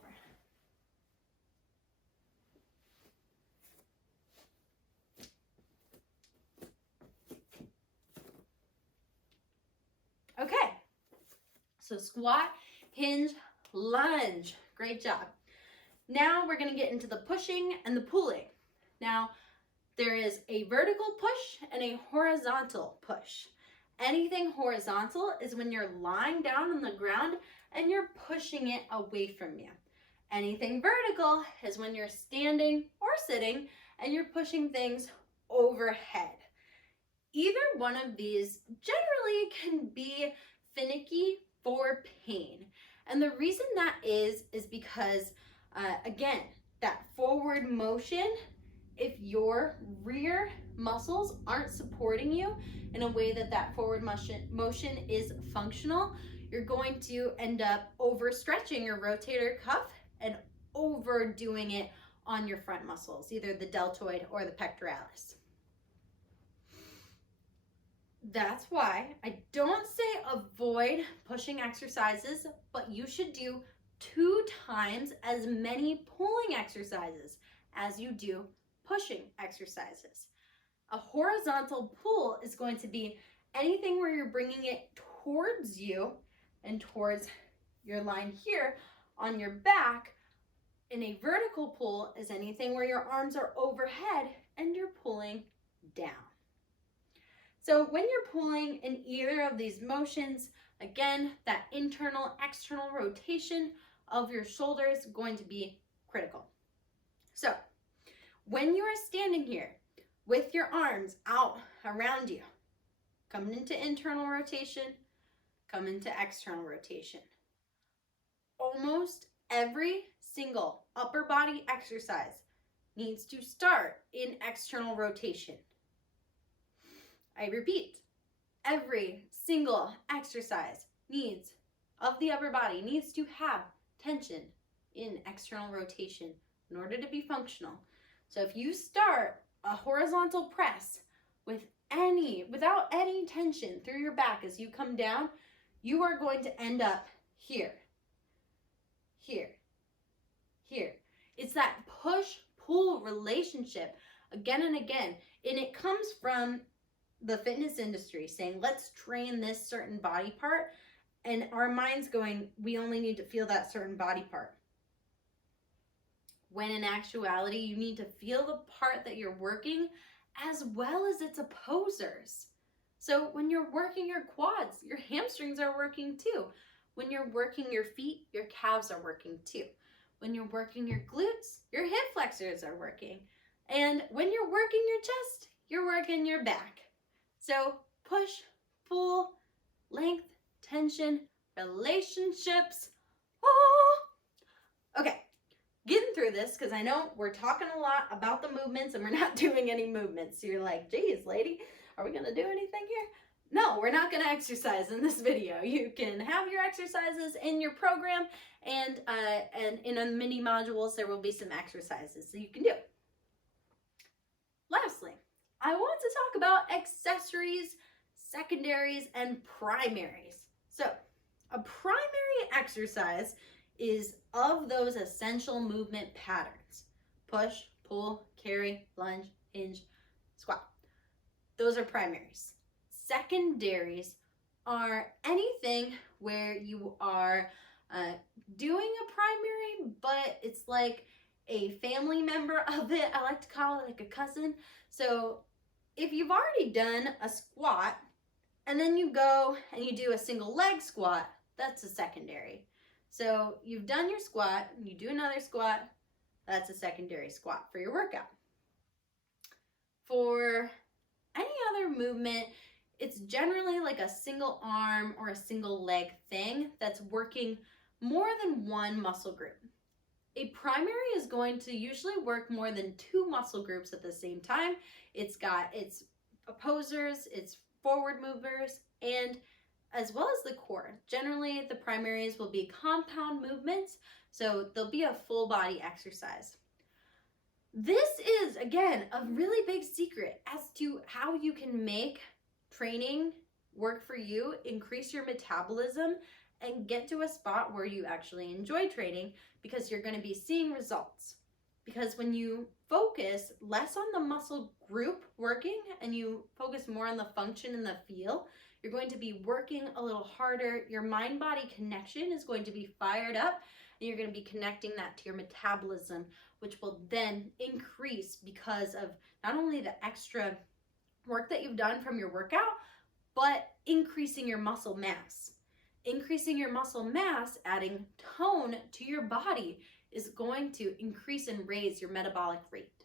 Okay, so squat, hinge, lunge. Great job. Now we're going to get into the pushing and the pulling. Now, there is a vertical push and a horizontal push. Anything horizontal is when you're lying down on the ground and you're pushing it away from you. Anything vertical is when you're standing or sitting and you're pushing things overhead. Either one of these generally can be finicky for pain. And the reason that is because, again, that forward motion, if your rear muscles aren't supporting you in a way that that forward motion is functional, you're going to end up overstretching your rotator cuff and overdoing it on your front muscles, either the deltoid or the pectoralis. That's why I don't say avoid pushing exercises, but you should do 2 times as many pulling exercises as you do pushing exercises. A horizontal pull is going to be anything where you're bringing it towards you and towards your line here on your back. And a vertical pull is anything where your arms are overhead and you're pulling down. So when you're pulling in either of these motions, again, that internal, external rotation of your shoulder is going to be critical. So when you are standing here with your arms out around you, come into internal rotation, come into external rotation. Almost every single upper body exercise needs to start in external rotation. I repeat, every single exercise of the upper body needs to have tension in external rotation in order to be functional. So if you start a horizontal press without any tension through your back as you come down, you are going to end up here, here, here. It's that push-pull relationship again and again, and it comes from the fitness industry saying, let's train this certain body part, and our mind's going, we only need to feel that certain body part. When in actuality, you need to feel the part that you're working as well as its opposers. So when you're working your quads, your hamstrings are working too. When you're working your feet, your calves are working too. When you're working your glutes, your hip flexors are working. And when you're working your chest, you're working your back. So push, pull, length, tension, relationships. Oh. Okay, getting through this because I know we're talking a lot about the movements and we're not doing any movements. So you're like, geez, lady, are we going to do anything here? No, we're not going to exercise in this video. You can have your exercises in your program, and in the mini modules there will be some exercises so you can do. Lastly, I want to talk about accessories, secondaries, and primaries. So a primary exercise is of those essential movement patterns: push, pull, carry, lunge, hinge, squat. Those are primaries. Secondaries are anything where you are doing a primary, but it's like a family member of it. I like to call it like a cousin. So if you've already done a squat and then you go and you do a single leg squat, that's a secondary. So you've done your squat and you do another squat, that's a secondary squat for your workout. For any other movement, it's generally like a single arm or a single leg thing that's working more than one muscle group. A primary is going to usually work more than 2 muscle groups at the same time. It's got its opposers, its forward movers, and as well as the core. Generally, the primaries will be compound movements, so they'll be a full body exercise. This is, again, a really big secret as to how you can make training work for you, increase your metabolism, and get to a spot where you actually enjoy training, because you're going to be seeing results. Because when you focus less on the muscle group working and you focus more on the function and the feel, you're going to be working a little harder. Your mind-body connection is going to be fired up, and you're going to be connecting that to your metabolism, which will then increase because of not only the extra work that you've done from your workout, but increasing your muscle mass. Increasing your muscle mass, adding tone to your body, is going to increase and raise your metabolic rate.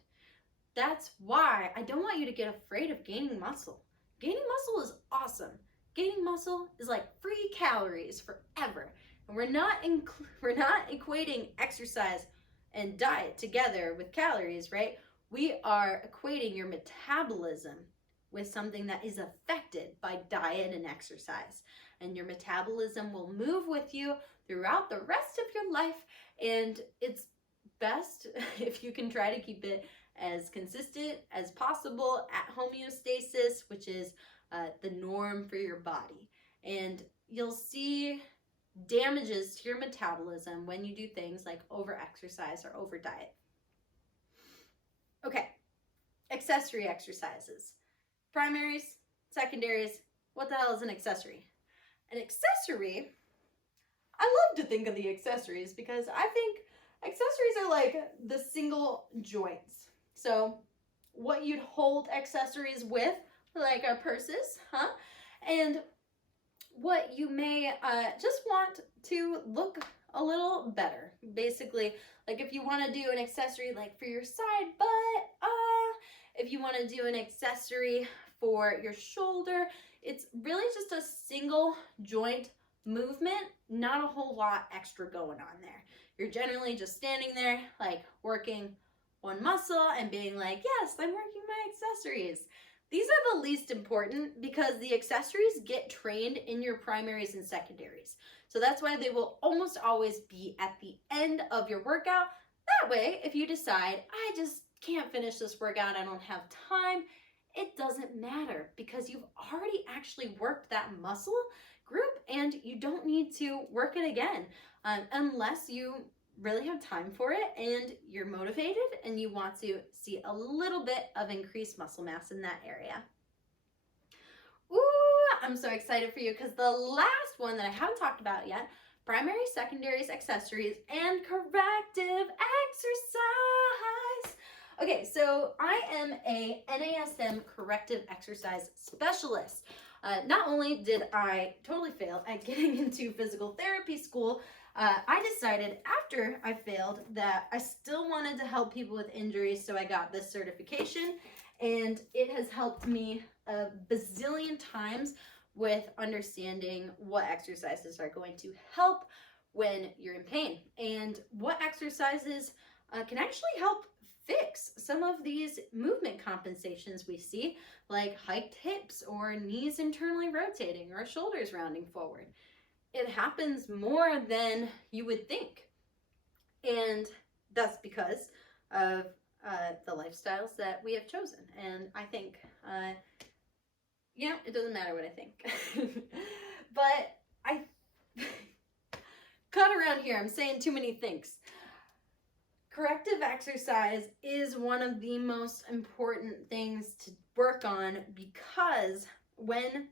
That's why I don't want you to get afraid of gaining muscle. Gaining muscle is awesome. Gaining muscle is like free calories forever. And we're not equating exercise and diet together with calories, right? We are equating your metabolism with something that is affected by diet and exercise. And your metabolism will move with you throughout the rest of your life. And it's best if you can try to keep it as consistent as possible at homeostasis, which is the norm for your body. And you'll see damages to your metabolism when you do things like over-exercise or over-diet. Okay, accessory exercises. Primaries, secondaries, what the hell is an accessory? An accessory, I love to think of the accessories because I think accessories are like the single joints. So what you'd hold accessories with, like our purses, and what you may just want to look a little better. Basically, like if you want to do an accessory like for your side butt, if you want to do an accessory for your shoulder, it's really just a single joint movement, not a whole lot extra going on there. You're generally just standing there like working one muscle and being like, yes, I'm working my accessories. These are the least important because the accessories get trained in your primaries and secondaries. So that's why they will almost always be at the end of your workout. That way, if you decide, I just can't finish this workout, I don't have time, it doesn't matter because you've already actually worked that muscle group and you don't need to work it again unless you really have time for it and you're motivated and you want to see a little bit of increased muscle mass in that area. Ooh, I'm so excited for you because the last one that I haven't talked about yet, primary, secondaries, accessories, and corrective exercise. Okay, so I am a NASM corrective exercise specialist. Not only did I totally fail at getting into physical therapy school, I decided after I failed that I still wanted to help people with injuries, so I got this certification, and it has helped me a bazillion times with understanding what exercises are going to help when you're in pain and what exercises can actually help fix some of these movement compensations we see, like hiked hips or knees internally rotating or shoulders rounding forward. It happens more than you would think. And that's because of the lifestyles that we have chosen. And I think, it doesn't matter what I think. But I cut around here. I'm saying too many things. Corrective exercise is one of the most important things to work on because when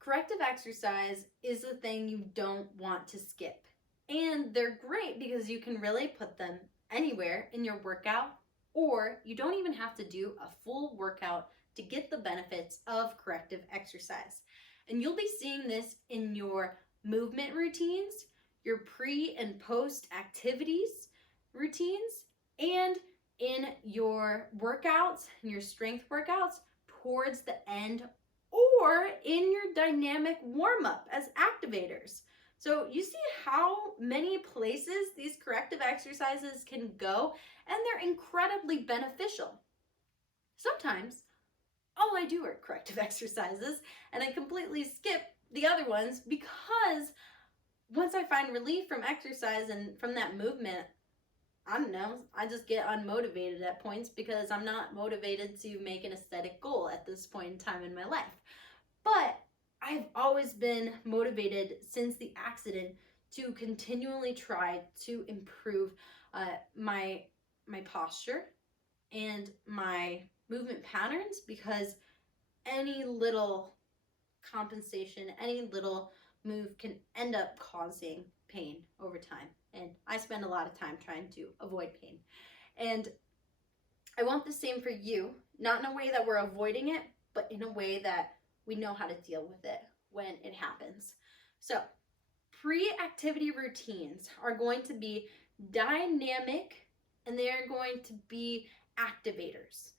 corrective exercise is a thing you don't want to skip. And they're great because you can really put them anywhere in your workout, or you don't even have to do a full workout to get the benefits of corrective exercise. And you'll be seeing this in your movement routines, your pre and post activities routines, and in your workouts, in your strength workouts towards the end, or in your dynamic warm-up as activators. So you see how many places these corrective exercises can go, and they're incredibly beneficial. Sometimes all I do are corrective exercises, and I completely skip the other ones because once I find relief from exercise and from that movement, I don't know, I just get unmotivated at points because I'm not motivated to make an aesthetic goal at this point in time in my life. But I've always been motivated since the accident to continually try to improve my posture and my movement patterns, because any little compensation, any little move can end up causing pain over time. And I spend a lot of time trying to avoid pain. And I want the same for you, not in a way that we're avoiding it, but in a way that we know how to deal with it when it happens. So, pre-activity routines are going to be dynamic, and they are going to be activators.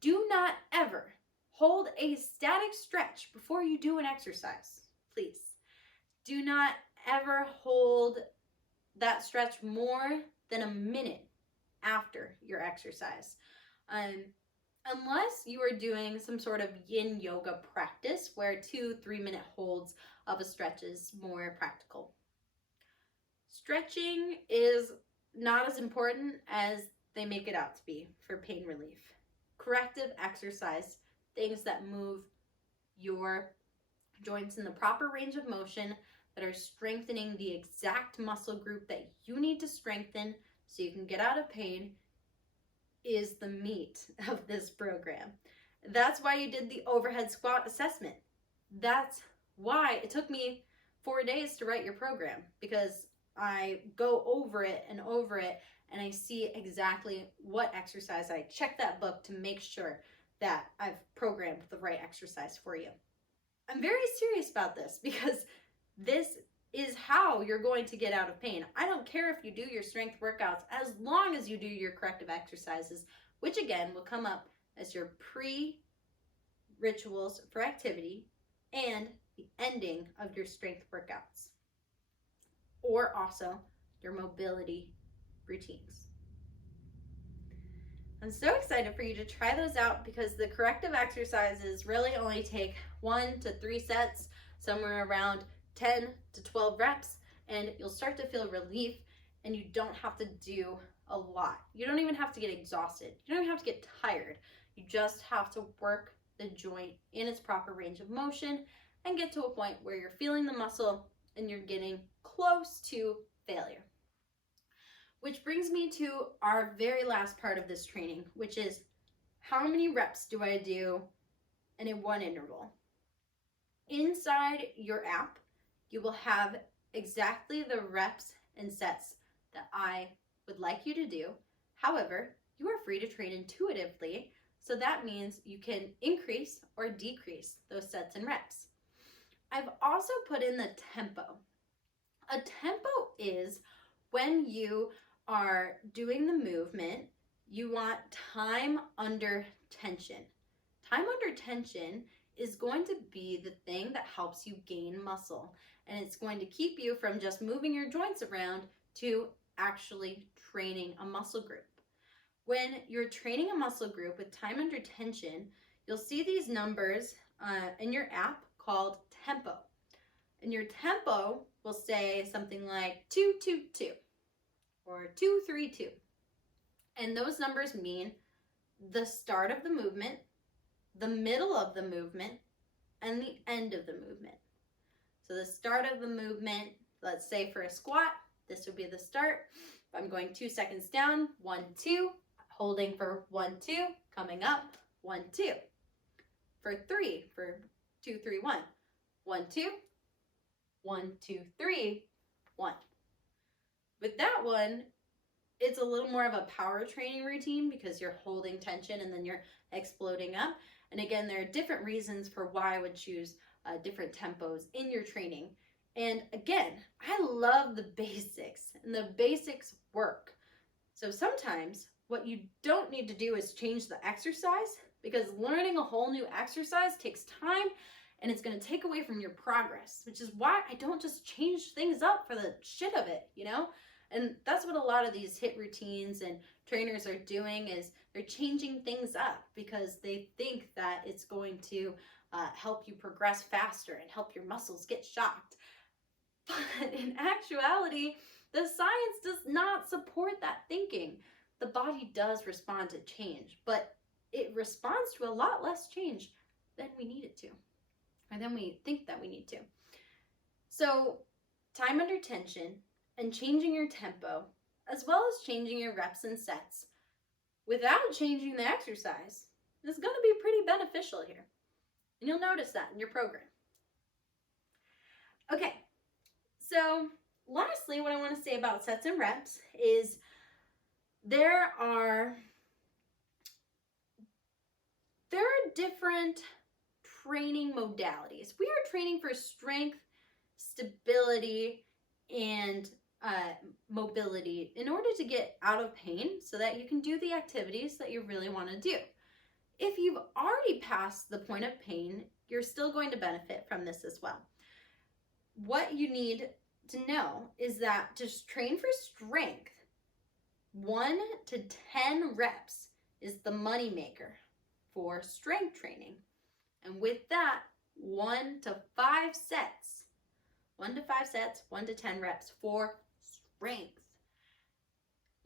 Do not ever hold a static stretch before you do an exercise, please. Do not ever hold that stretch more than a minute after your exercise. Unless you are doing some sort of yin yoga practice where 2-3 minute holds of a stretch is more practical. Stretching is not as important as they make it out to be for pain relief. Corrective exercise, things that move your joints in the proper range of motion, that are strengthening the exact muscle group that you need to strengthen so you can get out of pain, is the meat of this program. That's why you did the overhead squat assessment. That's why it took me 4 days to write your program, because I go over it, and I see exactly what exercise. I check that book to make sure that I've programmed the right exercise for you. I'm very serious about this because this is how you're going to get out of pain. I don't care if you do your strength workouts, as long as you do your corrective exercises, which again will come up as your pre-rituals for activity and the ending of your strength workouts, or also your mobility routines. I'm so excited for you to try those out, because the corrective exercises really only take 1 to 3 sets, somewhere around 10 to 12 reps, and you'll start to feel relief, and you don't have to do a lot. You don't even have to get exhausted. You don't even have to get tired. You just have to work the joint in its proper range of motion and get to a point where you're feeling the muscle and you're getting close to failure. Which brings me to our very last part of this training, which is how many reps do I do in a 1 interval? Inside your app, you will have exactly the reps and sets that I would like you to do. However, you are free to train intuitively, so that means you can increase or decrease those sets and reps. I've also put in the tempo. A tempo is when you are doing the movement, you want time under tension. Time under tension is going to be the thing that helps you gain muscle, and it's going to keep you from just moving your joints around to actually training a muscle group. When you're training a muscle group with time under tension, you'll see these numbers in your app called tempo. And your tempo will say something like 2-2-2 or 2-3-2. And those numbers mean the start of the movement, the middle of the movement, and the end of the movement. So the start of the movement, let's say for a squat, this would be the start. If I'm going 2 seconds down, 1-2, holding for 1-2, coming up, 1-2. For 3, for 2-3-1, 1-2, 1-2-3, 1. With that one, it's a little more of a power training routine because you're holding tension and then you're exploding up. And again, there are different reasons for why I would choose different tempos in your training. And again, I love the basics, and the basics work. So sometimes what you don't need to do is change the exercise, because learning a whole new exercise takes time and it's going to take away from your progress, which is why I don't just change things up for the shit of it, you know? And that's what a lot of these HIIT routines and trainers are doing, is they're changing things up because they think that it's going to help you progress faster and help your muscles get shocked. But in actuality, The science does not support that thinking. The body does respond to change, but it responds to a lot less change than we need it to, or than we think that we need to. So time under tension and changing your tempo, as well as changing your reps and sets without changing the exercise, is going to be pretty beneficial here. And you'll notice that in your program. Okay, so lastly, what I want to say about sets and reps is there are different training modalities. We are training for strength, stability, and mobility in order to get out of pain so that you can do the activities that you really want to do. If you've already passed the point of pain, you're still going to benefit from this as well. What you need to know is that to train for strength, 1 to 10 reps is the money maker for strength training. And with that, 1 to 5 sets, 1 to 5 sets, 1 to 10 reps for strength.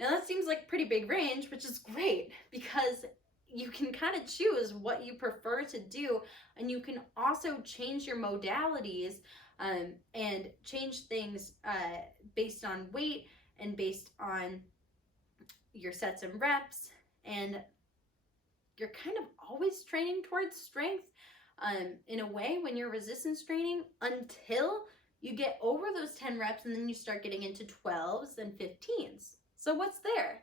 Now that seems like a pretty big range, which is great because you can kind of choose what you prefer to do, and you can also change your modalities and change things based on weight and based on your sets and reps, and you're kind of always training towards strength in a way when you're resistance training until you get over those 10 reps, and then you start getting into 12s and 15s. So what's there?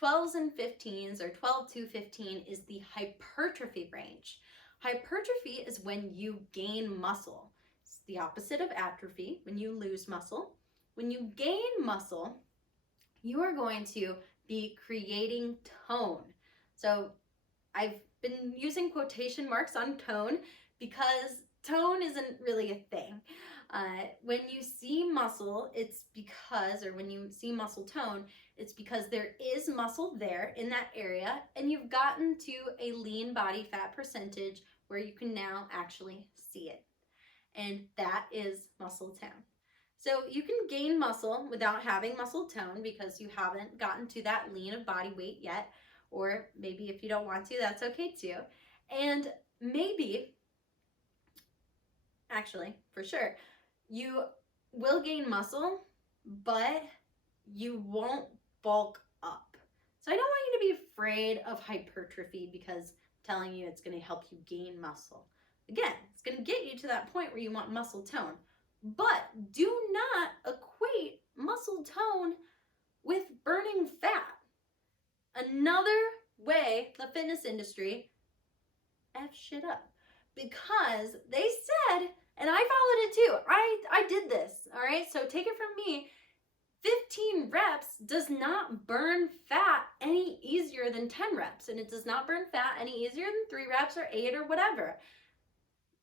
12s and 15s, or 12 to 15, is the hypertrophy range. Hypertrophy is when you gain muscle. It's the opposite of atrophy, when you lose muscle. When you gain muscle, you are going to be creating tone. So I've been using quotation marks on tone because tone isn't really a thing. When you see muscle, it's because, or when you see muscle tone, it's because there is muscle there in that area, and you've gotten to a lean body fat percentage where you can now actually see it. And that is muscle tone. So you can gain muscle without having muscle tone because you haven't gotten to that lean of body weight yet, or maybe if you don't want to, that's okay too. And maybe, actually, for sure, you will gain muscle, but you won't bulk up. So I don't want you to be afraid of hypertrophy because I'm telling you it's going to help you gain muscle. Again, it's going to get you to that point where you want muscle tone, but do not equate muscle tone with burning fat. Another way the fitness industry F shit up, because they said, and I followed it too. I did this, all right? So take it from me. 15 reps does not burn fat any easier than 10 reps, and it does not burn fat any easier than 3 reps or 8 or whatever.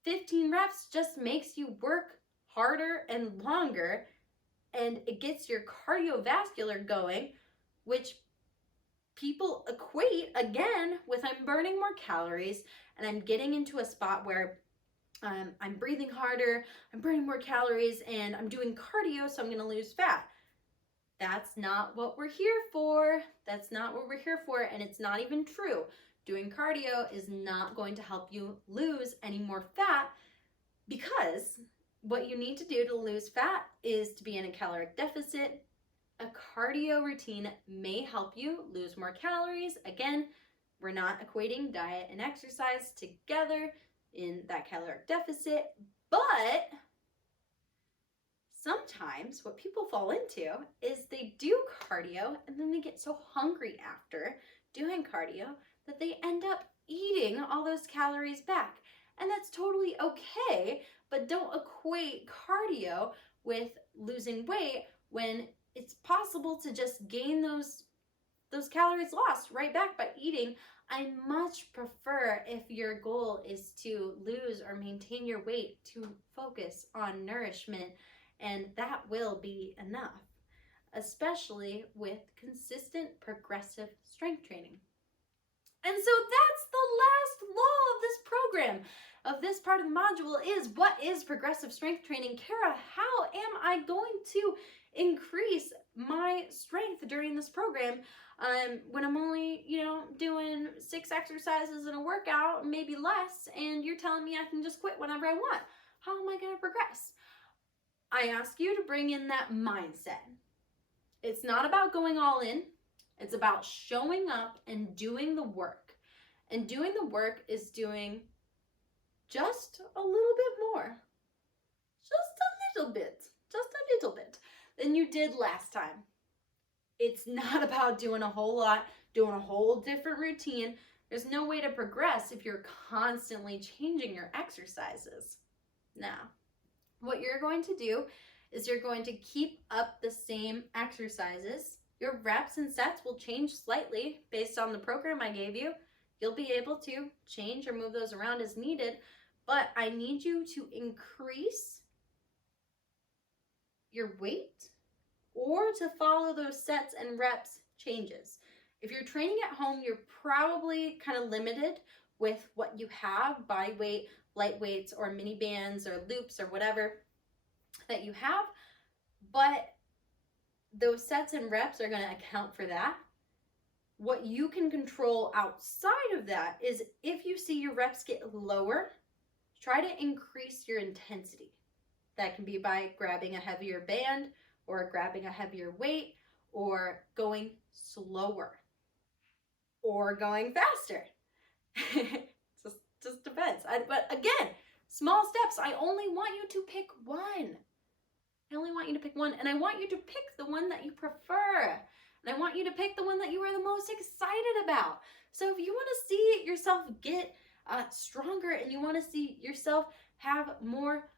15 reps just makes you work harder and longer, and it gets your cardiovascular going, which people equate again with I'm burning more calories and I'm getting into a spot where I'm breathing harder, I'm burning more calories, and I'm doing cardio, so I'm going to lose fat. That's not what we're here for. That's not what we're here for, and it's not even true. Doing cardio is not going to help you lose any more fat, because what you need to do to lose fat is to be in a caloric deficit. A cardio routine may help you lose more calories. Again, we're not equating diet and exercise together in that caloric deficit, but sometimes what people fall into is they do cardio and then they get so hungry after doing cardio that they end up eating all those calories back. And that's totally okay, but don't equate cardio with losing weight when it's possible to just gain those calories lost right back by eating. I much prefer, if your goal is to lose or maintain your weight, to focus on nourishment, and that will be enough, especially with consistent progressive strength training. And so that's the last law of this program. of this part of the module is, what is progressive strength training? Kara, how am I going to increase my strength during this program when I'm only, doing 6 exercises in a workout, maybe less, and you're telling me I can just quit whenever I want? How am I going to progress? I ask you to bring in that mindset. It's not about going all in. It's about showing up and doing the work. And doing the work is doing just a little bit more. Just a little bit than you did last time. It's not about doing a whole lot, doing a whole different routine. There's no way to progress if you're constantly changing your exercises. Now, what you're going to do is you're going to keep up the same exercises. Your reps and sets will change slightly based on the program I gave you. You'll be able to change or move those around as needed, but I need you to increase your weight or to follow those sets and reps changes. If you're training at home, you're probably kind of limited with what you have, body weight, light weights, or mini bands or loops or whatever that you have, but those sets and reps are going to account for that. What you can control outside of that is if you see your reps get lower, try to increase your intensity. That can be by grabbing a heavier band or grabbing a heavier weight or going slower or going faster. just depends. But again, small steps. I only want you to pick one. I only want you to pick one, and I want you to pick the one that you prefer. And I want you to pick the one that you are the most excited about. So if you want to see yourself get stronger and you want to see yourself have more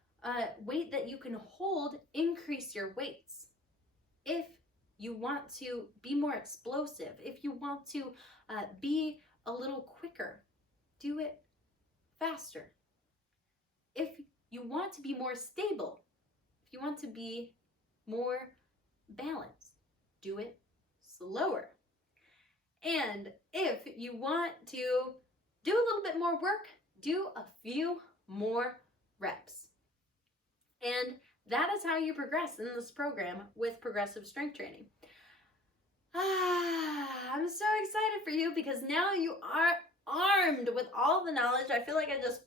weight that you can hold, increase your weights. If you want to be more explosive, if you want to be a little quicker, do it faster. If you want to be more stable, if you want to be more balanced, do it slower. And if you want to do a little bit more work, do a few more reps. And that is how you progress in this program with progressive strength training. I'm so excited for you because now you are armed with all the knowledge. I feel like I just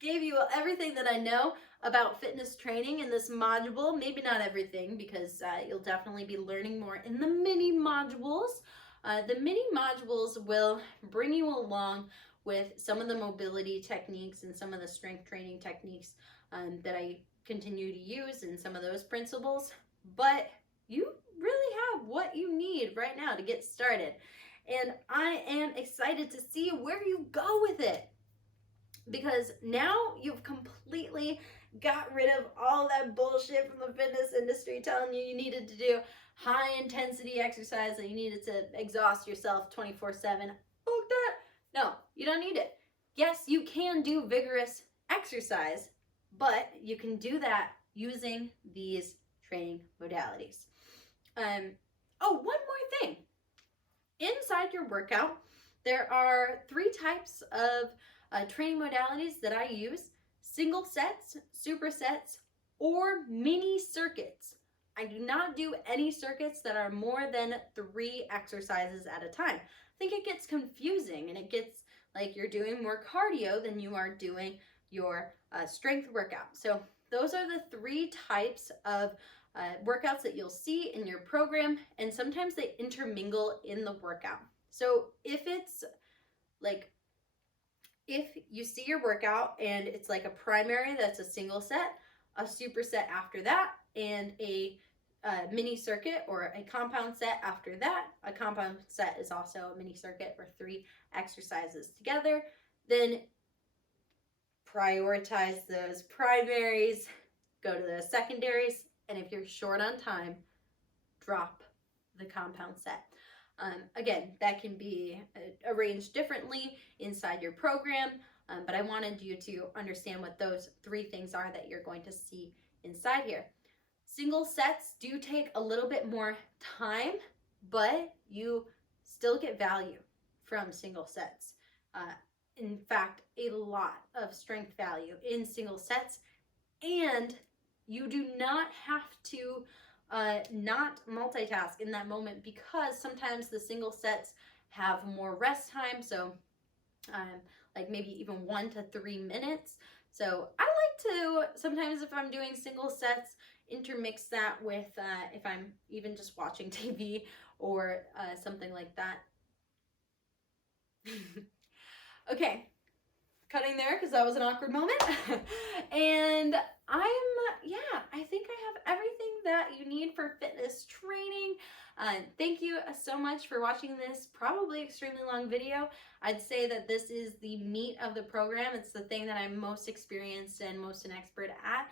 gave you everything that I know about fitness training in this module. Maybe not everything, because you'll definitely be learning more in the mini modules. The mini modules will bring you along with some of the mobility techniques and some of the strength training techniques that I continue to use and some of those principles. But you really have what you need right now to get started. And I am excited to see where you go with it, because now you've completely got rid of all that bullshit from the fitness industry telling you needed to do high intensity exercise and you needed to exhaust yourself 24/7. Fuck that. No, you don't need it. Yes, you can do vigorous exercise, but you can do that using these training modalities. One more thing. Inside your workout, there are 3 types of training modalities that I use: single sets, supersets, or mini circuits. I do not do any circuits that are more than 3 exercises at a time. I think it gets confusing and it gets like you're doing more cardio than you are doing your strength workout. So those are the 3 types of workouts that you'll see in your program, and sometimes they intermingle in the workout. So if it's like, if you see your workout and it's like a primary that's a single set, a superset after that, and a mini circuit or a compound set after that, a compound set is also a mini circuit or 3 exercises together, then prioritize those primaries, go to the secondaries, and if you're short on time, drop the compound set. Again, that can be arranged differently inside your program, but I wanted you to understand what those 3 things are that you're going to see inside here. Single sets do take a little bit more time, but you still get value from single sets. in fact, a lot of strength value in single sets, and you do not have to not multitask in that moment, because sometimes the single sets have more rest time, so like maybe even 1 to 3 minutes. So I like to, sometimes if I'm doing single sets, intermix that with if I'm even just watching TV or something like that. Okay, cutting there because that was an awkward moment. And I think I have everything that you need for fitness training. Thank you so much for watching this probably extremely long video. I'd say that this is the meat of the program. It's the thing that I'm most experienced and most an expert at.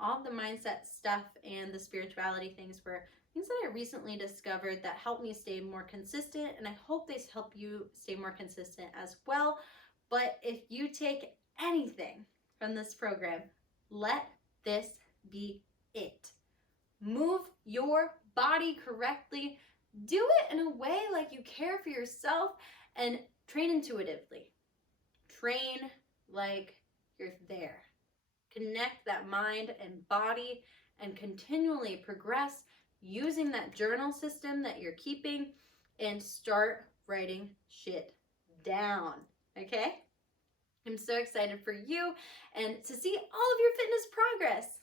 All the mindset stuff and the spirituality things were things that I recently discovered that helped me stay more consistent, and I hope they help you stay more consistent as well. But if you take anything from this program, let this be it. Move your body correctly. Do it in a way like you care for yourself, and train intuitively. Train like you're there. Connect that mind and body and continually progress using that journal system that you're keeping, and start writing shit down. Okay? I'm so excited for you and to see all of your fitness progress.